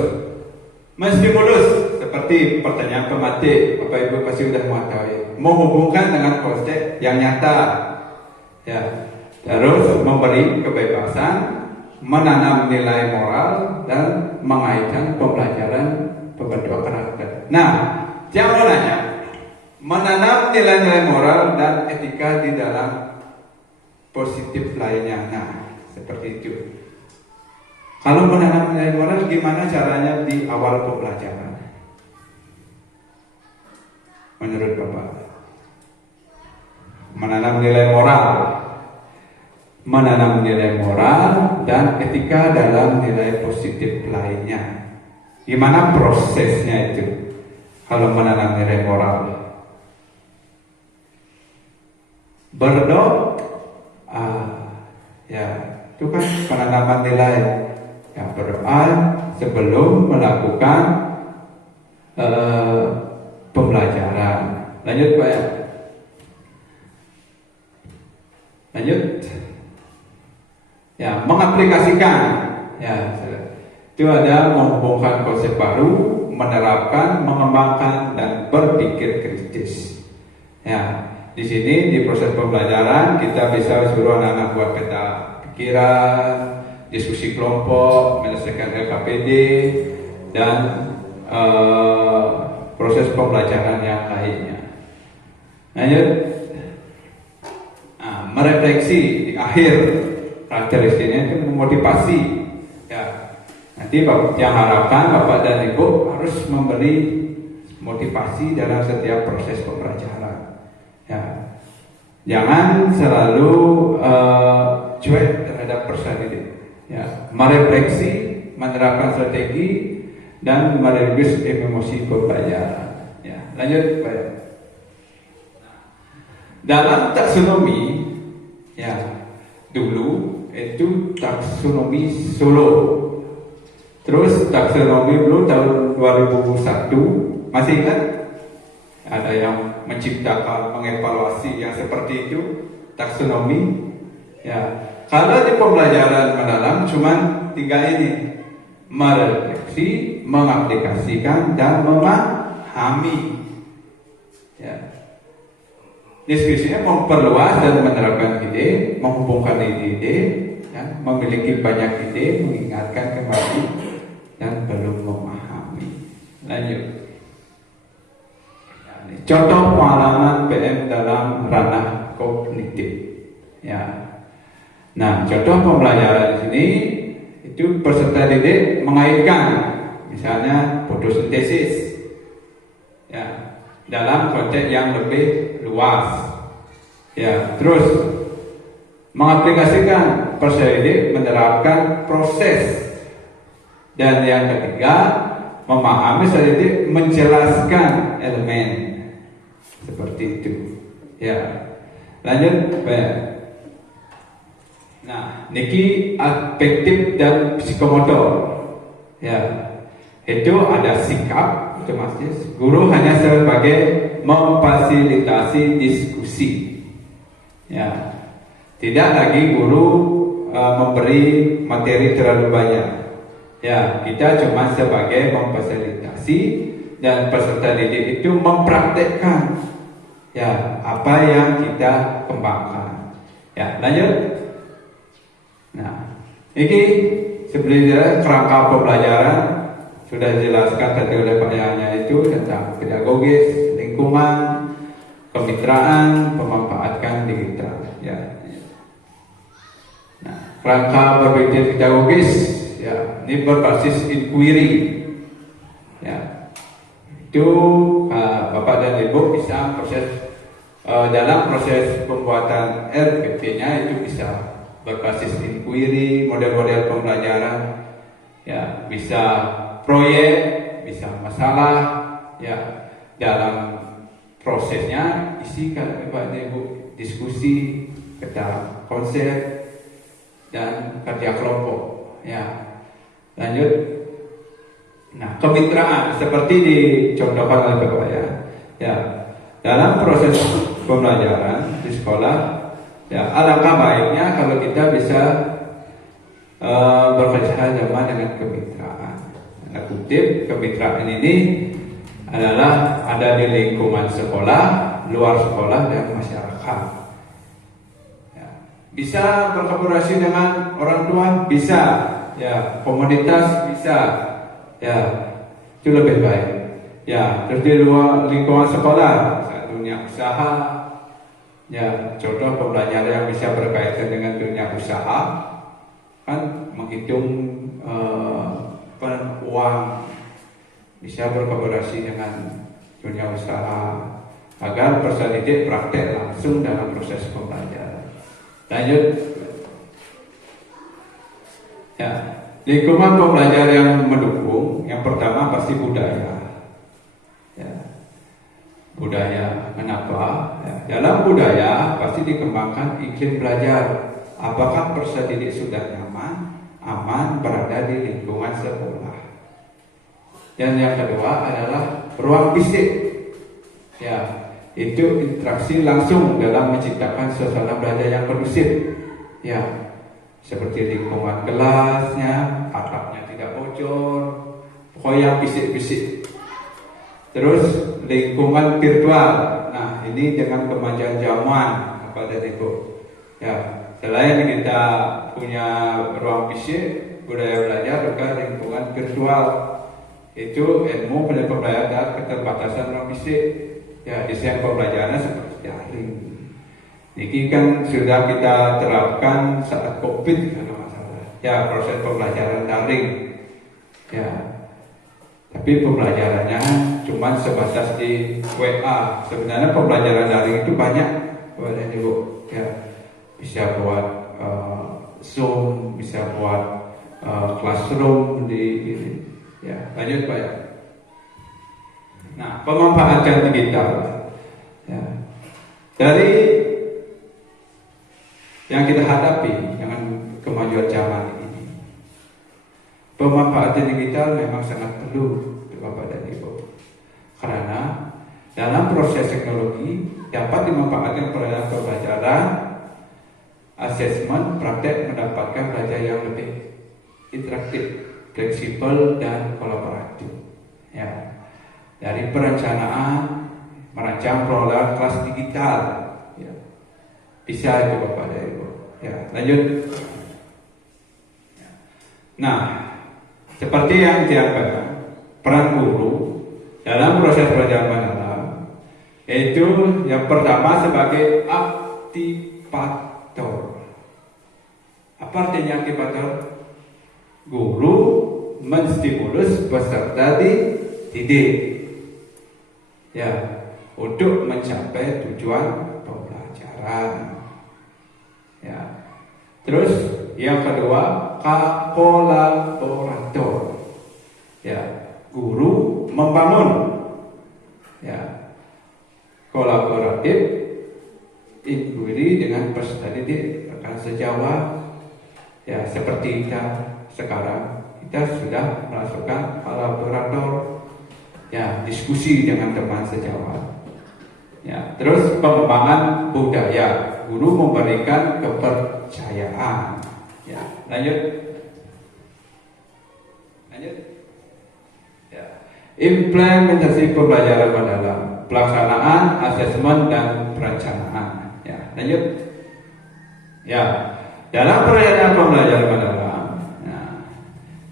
menstimulus seperti pertanyaan pematik, Bapak Ibu pasti sudah mengetahui. Menghubungkan dengan konsep yang nyata. Ya, terus memberi kebebasan, menanam nilai moral dan mengaitkan pembelajaran pembentukan karakter. Nah, saya mau nanya, menanam nilai-nilai moral dan etika di dalam positif lainnya. Nah, seperti itu. Kalau menanam nilai moral, gimana caranya di awal pembelajaran? Menurut Bapak? Menanam nilai moral dan etika dalam nilai positif lainnya. Gimana prosesnya itu? Kalau menanam nilai moral, ya itu kan penanaman nilai. Ya, berdoa sebelum melakukan pembelajaran. Lanjut Pak ya. Lanjut. Ya, mengaplikasikan. Ya, itu ada menghubungkan konsep baru, menerapkan, mengembangkan dan berpikir kritis. Ya, di sini di proses pembelajaran kita bisa suruh anak-anak buat peta pikiran, diskusi kelompok, menyelesaikan LKPD dan proses pembelajaran yang lainnya. Lanjut. Merefleksi di akhir karakteristiknya itu memotivasi. Ya, nanti yang harapkan Bapak dan Ibu harus memberi motivasi dalam setiap proses pembelajaran. Ya, jangan selalu cuek terhadap peserta didik. Ya, merefleksi, menerapkan strategi dan mereduce emosi pembelajaran. Ya, lanjut Pak. Dalam taksonomi, ya, dulu itu taksonomi Solo. Terus taksonomi dulu tahun 2001, masih ingat? Ada yang menciptakan, mengevaluasi yang seperti itu, taksonomi. Ya, kalau di pembelajaran mendalam cuma 3 ini: merefleksi, mengaplikasikan, dan memahami. Ya. Diskusinya memperluas dan menerapkan ide, menghubungkan ide-ide, ya, memiliki banyak ide, mengingatkan kembali, dan belum memahami. Lanjut. Contoh pengalaman PM dalam ranah kognitif. Ya. Nah, contoh pembelajaran di sini itu peserta didik mengaitkan, misalnya fotosintesis, ya, dalam konteks yang lebih luas. Ya, terus mengaplikasikan peserta didik menerapkan proses. Dan yang ketiga, memahami peserta didik menjelaskan elemen. Seperti itu. Ya. Lanjut, Pak. Nah, niki afektif dan psikomotor. Ya. Itu ada sikap, itu maksudnya guru hanya sebagai memfasilitasi diskusi. Ya. Tidak lagi guru memberi materi terlalu banyak. Ya, kita cuma sebagai memfasilitasi dan peserta didik itu mempraktekkan, ya, apa yang kita kembangkan. Ya, lanjut. Nah, ini sebenarnya kerangka pembelajaran sudah dijelaskan tadi oleh Pak Yahya, itu tentang pedagogis, lingkungan, kemitraan, memanfaatkan digital. Ya. Nah, kerangka berpikir pedagogis, ya, ini berbasis inquiry. Ya, itu Bapak dan Ibu bisa dalam proses pembuatan RPP-nya itu bisa berbasis inquiry, model-model pembelajaran, ya, bisa proyek, bisa masalah, ya, dalam prosesnya isikan Bapak dan Ibu diskusi, kita konsep dan kerja kelompok. Ya, lanjut. Nah, kemitraan seperti dicontohkan oleh Bapak ya, dalam proses pembelajaran di sekolah, ya alangkah baiknya kalau kita bisa bekerja sama dengan kemitraan. Nah, kutip kemitraan ini adalah ada di lingkungan sekolah, luar sekolah, dan masyarakat. Ya, bisa berkolaborasi dengan orang tua, bisa, ya komunitas bisa, ya itu lebih baik. Ya, terus di luar lingkungan sekolah, dunia usaha, ya contoh pembelajaran yang bisa berkaitan dengan dunia usaha, kan menghitung uang, bisa berkolaborasi dengan dunia usaha agar peserta didik praktek langsung dalam proses pembelajaran. Lanjut. Ya, lingkungan pembelajaran yang mendukung, yang pertama pasti budaya. Ya, budaya kenapa? Ya, dalam budaya pasti dikembangkan iklim belajar. Apakah peserta didik sudah nyaman, aman berada di lingkungan sekolah? Dan yang kedua adalah ruang fisik. Ya, itu interaksi langsung dalam menciptakan suasana belajar yang kondusif. Ya, seperti lingkungan kelasnya, atapnya tidak bocor, pokoknya yang fisik-fisik. Terus lingkungan virtual. Nah, ini dengan kemajuan zaman pada Ibu. Ya, selain kita punya ruang fisik, budaya belajar juga lingkungan virtual. Itu ilmu pembelajaran dan keterbatasan ruang fisik. Ya, desain pembelajaran seperti daring. Ini kan sudah kita terapkan saat COVID kalau masalah. Ya, proses pembelajaran daring. Ya, tapi pembelajarannya cuma sebatas di WA. Sebenarnya pembelajaran daring itu banyak, buat Ibu. Ya, bisa buat Zoom, bisa buat classroom di ini. Ya, lanjut Pak ya. Nah, pemanfaatan digital. Ya, dari yang kita hadapi dengan kemajuan zaman ini, pemanfaatan digital memang sangat perlu Bapak dan Ibu, karena dalam proses teknologi dapat dimanfaatkan pada pembelajaran, asesmen, praktek mendapatkan belajar yang lebih interaktif, fleksibel dan kolaboratif. Ya, dari perencanaan, merancang pengelolaan kelas digital, ya, bisa itu Bapak dan Ibu. Ya, lanjut. Nah, seperti yang diangkat, peran guru dalam proses belajar mendalam, yaitu yang pertama sebagai aktivator. Apa artinya aktivator? Guru menstimulus peserta didik, ya, untuk mencapai tujuan pembelajaran. Ya. Terus yang kedua, kolaborator. Ya, guru membangun, ya, kolaboratif, inquiry dengan peserta didik, rekan sejawat. Ya, seperti kita sekarang, kita sudah melakukan kolaborator, ya, diskusi dengan teman sejawat. Ya, terus pengembangan budaya. Guru memberikan kepercayaan. Ya, lanjut. Ya. Implementasi pembelajaran mendalam, pelaksanaan, asesmen dan perencanaan. Ya, lanjut. Ya, dalam perencanaan pembelajaran mendalam, nah,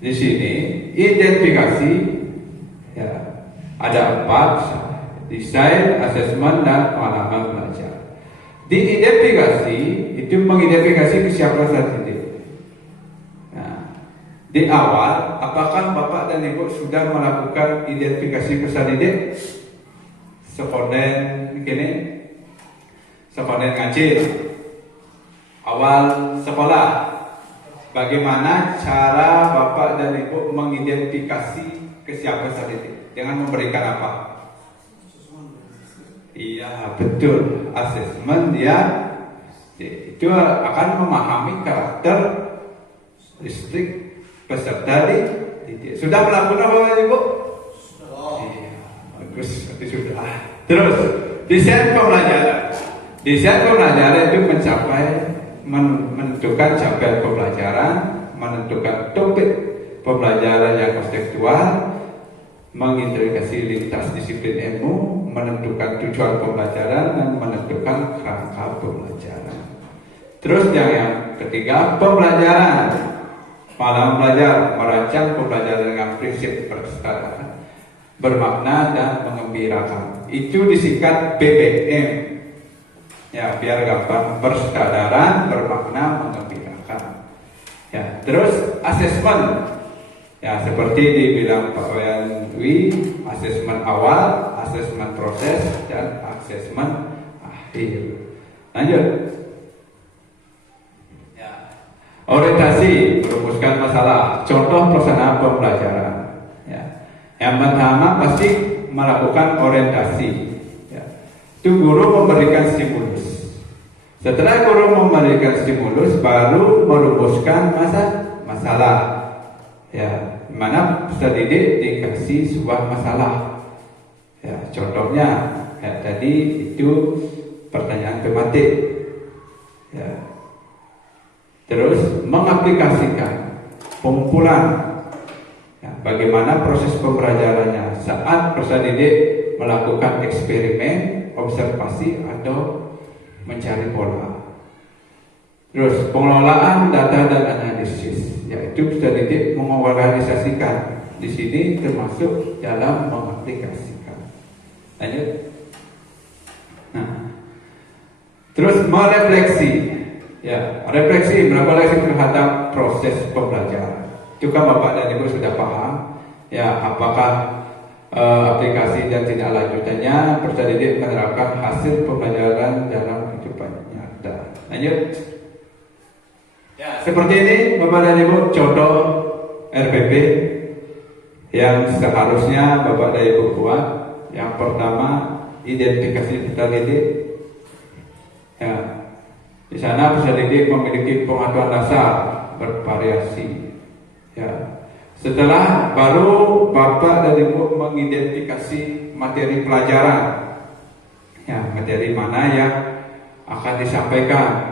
di sini identifikasi, ya, ada 4: desain, asesmen, dan pengalaman belajar. Diidentifikasi itu mengidentifikasi kesiapan peserta didik. Nah, di awal, apakah Bapak dan Ibu sudah melakukan identifikasi peserta didik? Sekonden ngajin, awal sekolah. Bagaimana cara Bapak dan Ibu mengidentifikasi kesiapan peserta didik? Dengan memberikan apa? Iya, betul. Asesmen, ya, Itu akan memahami karakteristik peserta didik. Sudah melakukan Bapak Ibu? Iya, bagus, itu sudah. Terus desain pembelajaran. Desain pembelajaran itu menentukan capaian pembelajaran, menentukan topik pembelajaran yang konseptual, mengintegrasi lintas disiplin ilmu, menentukan tujuan pembelajaran, dan menentukan kerangka pembelajaran. Terus yang ketiga, pembelajaran. Malam belajar, merancang pembelajaran dengan prinsip berkesetaraan, bermakna dan mengembirakan. Itu disingkat BBM. Ya, biar gampang, berkesetaraan, bermakna, mengembirakan. Ya, terus asesmen. Ya, seperti dibilang Pak Wayan Dwi, asesmen awal, asesmen proses, dan asesmen akhir. Lanjut. Ya. Orientasi, merumuskan masalah. Contoh pelaksanaan pembelajaran. Ya. Yang pertama pasti melakukan orientasi. Ya. Itu guru memberikan stimulus. Setelah guru memberikan stimulus, baru merumuskan masalah. Ya, mana peserta didik dikasih sebuah masalah. Ya, contohnya ya, tadi itu pertanyaan tematik. Ya. Terus mengaplikasikan pengumpulan. Ya, bagaimana proses pembelajarannya saat peserta didik melakukan eksperimen, observasi atau mencari pola. Terus pengelolaan data dan analisis, yaitu peserta didik mengorganisasikan. Di sini termasuk dalam mengaplikasikan. Lanjut. Nah, terus merefleksi. Ya, refleksi merefleksi terhadap proses pembelajaran. Itu kan Bapak dan Ibu sudah paham. Ya, apakah aplikasi dan tindak lanjutannya peserta didik menerapkan hasil pembelajaran dalam kehidupan nyata. Lanjut. Ya, seperti ini Bapak dan Ibu contoh RPP yang seharusnya Bapak dan Ibu buat. Yang pertama, identifikasi peserta didik. Ya, di sana peserta didik memiliki pengetahuan dasar bervariasi. Ya, setelah baru Bapak dan Ibu mengidentifikasi materi pelajaran. Ya, materi mana yang akan disampaikan.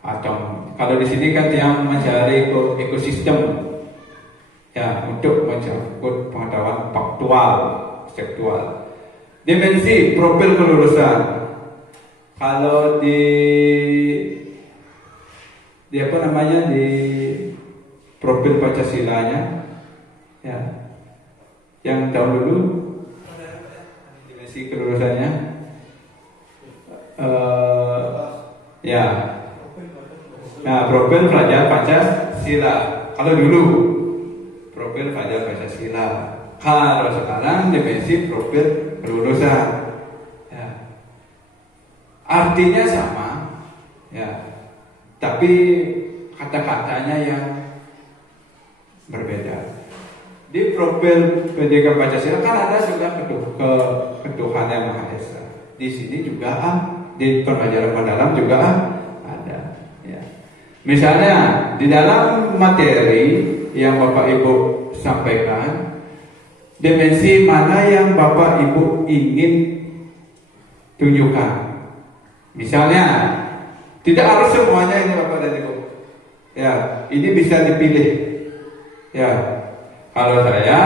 Atau kalau di sini kan yang mencari ekosistem. Ya, untuk mencakup pengetahuan faktual, konseptual. Dimensi profil kelulusan. Kalau di apa namanya, di profil Pancasilanya, ya, yang tahun dulu dimensi kelulusannya, ya, nah profil pelajar Pancasila. Kalau dulu profil pelajar Pancasila, kalau sekarang dimensi profil kelulusan. Ya. Artinya sama, ya, tapi kata-katanya yang berbeda. Di profil pendidikan Pancasila kan ada juga ketuhanan yang Maha Esa. Di sini juga di pembelajaran mendalam juga ada. Ya. Misalnya di dalam materi yang Bapak Ibu sampaikan, dimensi mana yang Bapak Ibu ingin tunjukkan. Misalnya tidak harus semuanya ini Bapak dan Ibu. Ya, ini bisa dipilih. Ya, kalau saya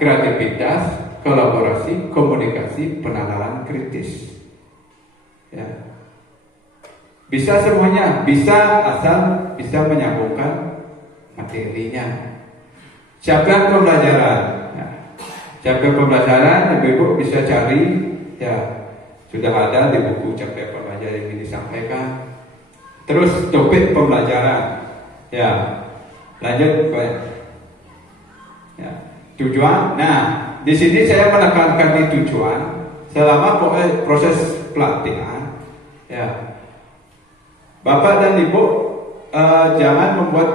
kreativitas, kolaborasi, komunikasi, penalaran kritis. Ya, bisa semuanya, bisa asal bisa menyambungkan materinya. Capaian pembelajaran. Ya, capaian pembelajaran Ibu bisa cari. Ya, sudah ada di buku capaian pembelajaran yang disampaikan. Terus topik pembelajaran. Ya, lanjut Pak. Ya, tujuan. Nah, di sini saya menekankan di tujuan selama proses pelatihan. Ya, Bapak dan Ibu jangan membuat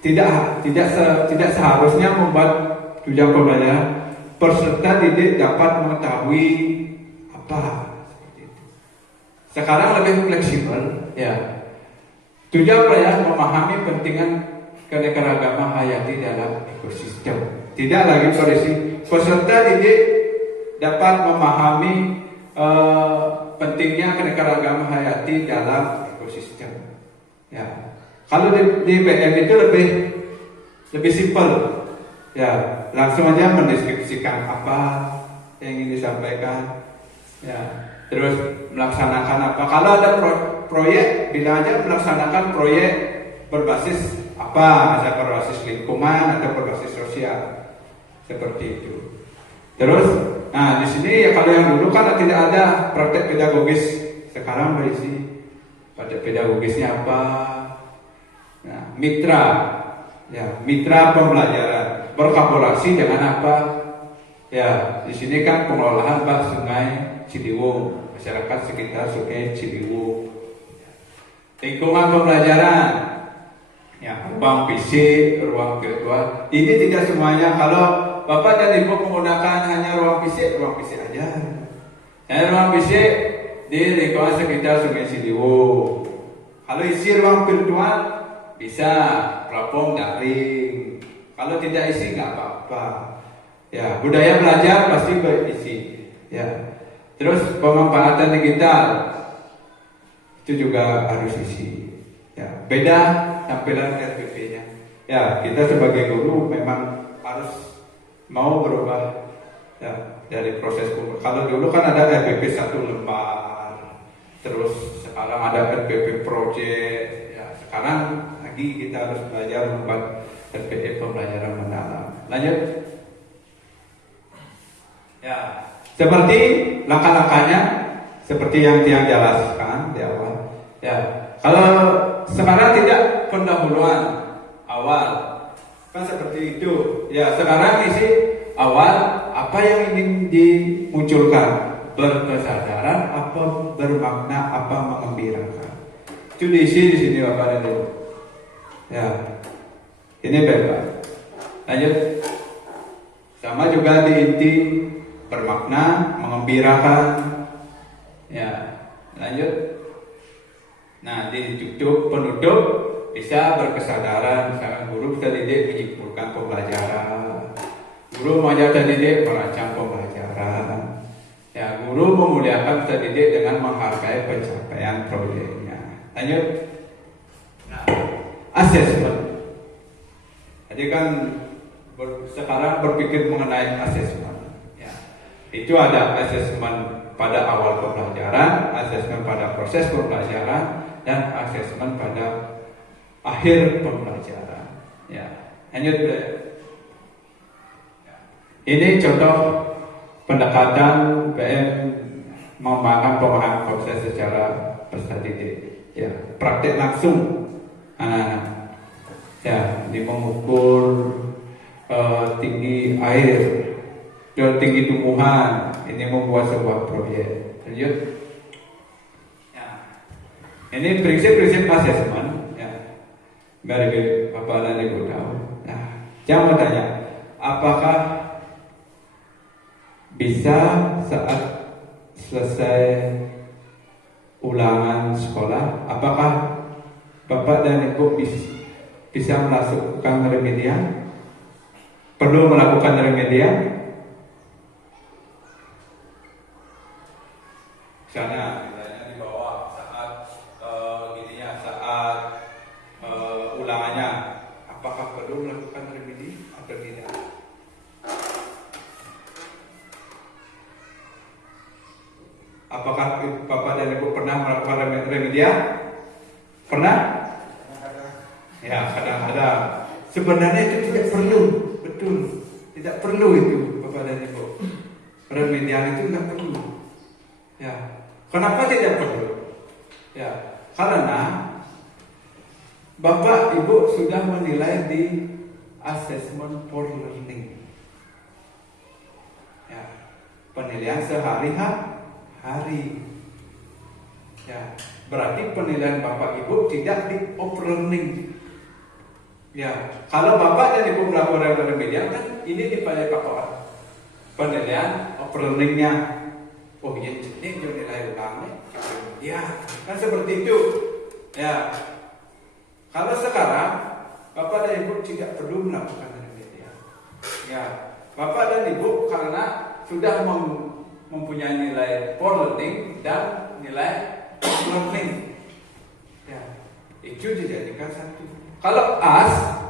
tidak seharusnya membuat tujuan pembelajaran peserta didik dapat mengetahui apa. Sekarang lebih fleksibel, ya. Tujuan apa ya? Memahami pentingan keanekaragaman hayati dalam ekosistem. Tidak lagi kondisi peserta didik dapat memahami pentingnya keanekaragaman hayati dalam ekosistem. Ya, kalau di BM itu lebih simpel. Ya, langsung aja mendeskripsikan apa yang ingin disampaikan. Ya, terus melaksanakan apa. Kalau ada proyek, bilang aja melaksanakan proyek berbasis apa, ada berbasis lingkungan atau berbasis sosial, seperti itu. Terus, nah di sini ya kalau yang dulu kan tidak ada praktek pedagogis, sekarang berisi praktek pedagogisnya apa? Nah, mitra, ya mitra pembelajaran, berkolaborasi dengan apa? Ya di sini kan pengelolaan bak Sungai Ciliwung, masyarakat sekitar Sungai Ciliwung. Lingkungan pembelajaran, ya ruang fisik, ruang virtual. Ini tidak semuanya. Kalau Bapak dan Ibu menggunakan hanya ruang fisik aja. Ruang fisik di lingkungan sekitar Sungai Ciliwung. Kalau isi ruang virtual bisa platform daring. Kalau tidak isi nggak apa-apa. Ya budaya belajar pasti berisi. Ya terus pemanfaatan digital itu juga harus isi. Ya, beda tampilan RPP-nya. Ya, kita sebagai guru memang harus mau berubah ya, dari proses guru. Kalau dulu kan ada RPP 1 lembar, terus sekarang ada RPP project. Ya, sekarang lagi kita harus belajar membuat RPP pembelajaran mendalam. Lanjut. Ya, seperti langkah-langkahnya, seperti yang Tiang jelaskan di awal. Ya, kalau sekarang tidak pendahuluan awal kan seperti itu. Ya, sekarang isi awal apa yang ingin dimunculkan, berkesadaran apa bermakna apa mengembirakan. Itu diisi di sini Bapak dan Ibu. Ya, ini Bapak. Lanjut. Sama juga di inti bermakna mengembirakan. Ya, lanjut. Nah, di penutup bisa berkesadaran, misalkan guru bisa didik menyimpulkan pembelajaran, guru mengajar didik merancang pembelajaran, ya guru memuliakan bisa didik dengan menghargai pencapaian proyeknya. Lanjut. Nah, assessment. Jadi kan sekarang berpikir mengenai assessment. Ya, itu ada assessment pada awal pembelajaran, assessment pada proses pembelajaran, dan asesmen pada akhir pembelajaran. Ya, lanjut. Ini contoh pendekatan BM mengembangkan pemahaman proses secara peserta didik. Ya, praktek langsung anak-anak. Ya, ini mengukur tinggi air dan tinggi tumbuhan. Ini membuat sebuah proyek. Lanjut. Ini prinsip-prinsip asesmen ya. Biar Bapak dan Ibu tahu. Nah, saya mau tanya, apakah bisa saat selesai ulangan sekolah, apakah Bapak dan Ibu bisa melakukan remedial? Perlu melakukan remedial? Misalnya di bawah saat ulangannya, apakah perlu melakukan remedi atau tidak? Apakah Bapak dan Ibu pernah melakukan remedial? Pernah? Ya, kadang-kadang. Sebenarnya itu tidak perlu, betul. Tidak perlu itu Bapak dan Ibu. Remedial itu tidak perlu. Ya, kenapa tidak perlu? Ya, karena Bapak Ibu sudah menilai di assessment for learning. Ya, penilaian sehari-hari. Ya, berarti penilaian Bapak Ibu tidak di of learning. Ya, kalau Bapak dan Ibu melakukan remedial kan ini dipakai Bapak penilaian of learningnya. Oh iya, ini nilai ulangnya. Ya, kan seperti itu. Ya. Kalau sekarang Bapak dan Ibu tidak perlu melakukan remedial. Ya, Bapak dan Ibu karena sudah mempunyai nilai for learning dan nilai learning. Ya, itu dijadikan satu. Kalau as,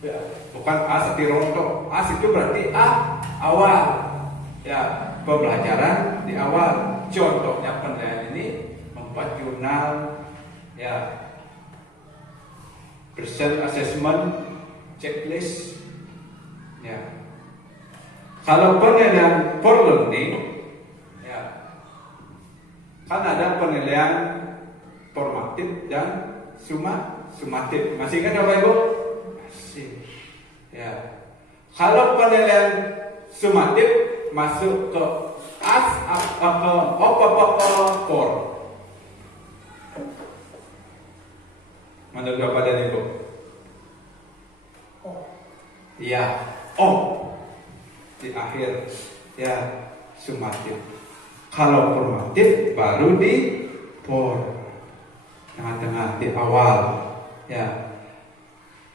ya, bukan as di rontok. As itu berarti awal. Ya, pembelajaran di awal. Contohnya penilaian ini membuat jurnal, ya, person assessment, checklist, ya. Kalau penilaian for learning, ya, kan ada penilaian formatif dan sumatif. Masih ingat Bapak Ibu? Masih. Ya. Kalau penilaian sumatif masuk ke for. Menurut Bapak dan Ibu? Iya, di akhir, ya, sumatif. Kalau formatif baru di for, tengah-tengah di awal, ya.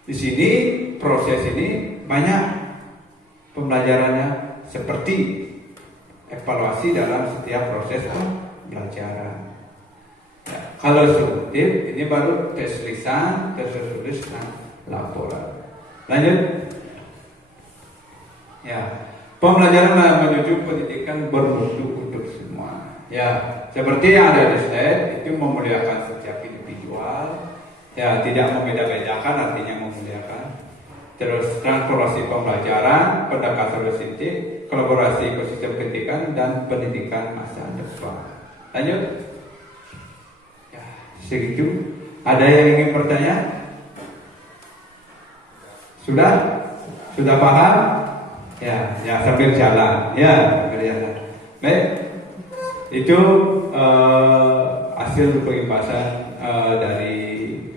Di sini proses ini banyak pembelajarannya seperti evaluasi dalam setiap proses pembelajaran. Ya, kalau sumatif ini baru tes lisan, tes tulis, dan laporan. Lanjut. Ya, pembelajaran menuju pendidikan bermutu untuk semua. Ya, seperti yang ada di slide, itu memuliakan setiap individual. Ya, tidak membeda-bedakan, artinya memuliakan. Terus transformasi pembelajaran, pendekatan holistik, kolaborasi ekosistem pendidikan dan pendidikan masa depan. Lanjut. Ya, segitu. Ada yang ingin bertanya? Sudah paham? Ya, sambil jalan. Ya, kelihatan. Baik. Itu hasil pembahasan dari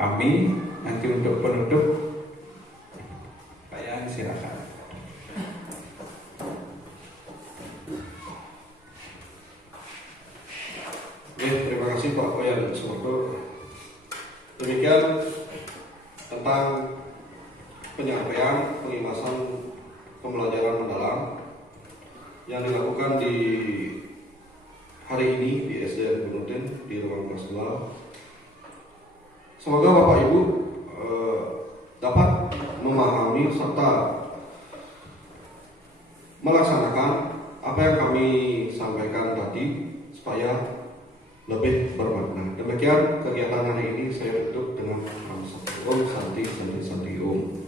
kami. Nanti untuk penutup, kalian silakan. Oke, terima kasih Pak Koyan Sumargo. Demikian tentang penyampaian pengimasan pembelajaran mendalam yang dilakukan di hari ini di SDN Gunung di ruang kelas 2. Semoga Bapak Ibu dapat memahami serta melaksanakan apa yang kami sampaikan tadi supaya lebih bermakna. Demikian kegiatan hari ini saya tutup dengan Om Santi Om.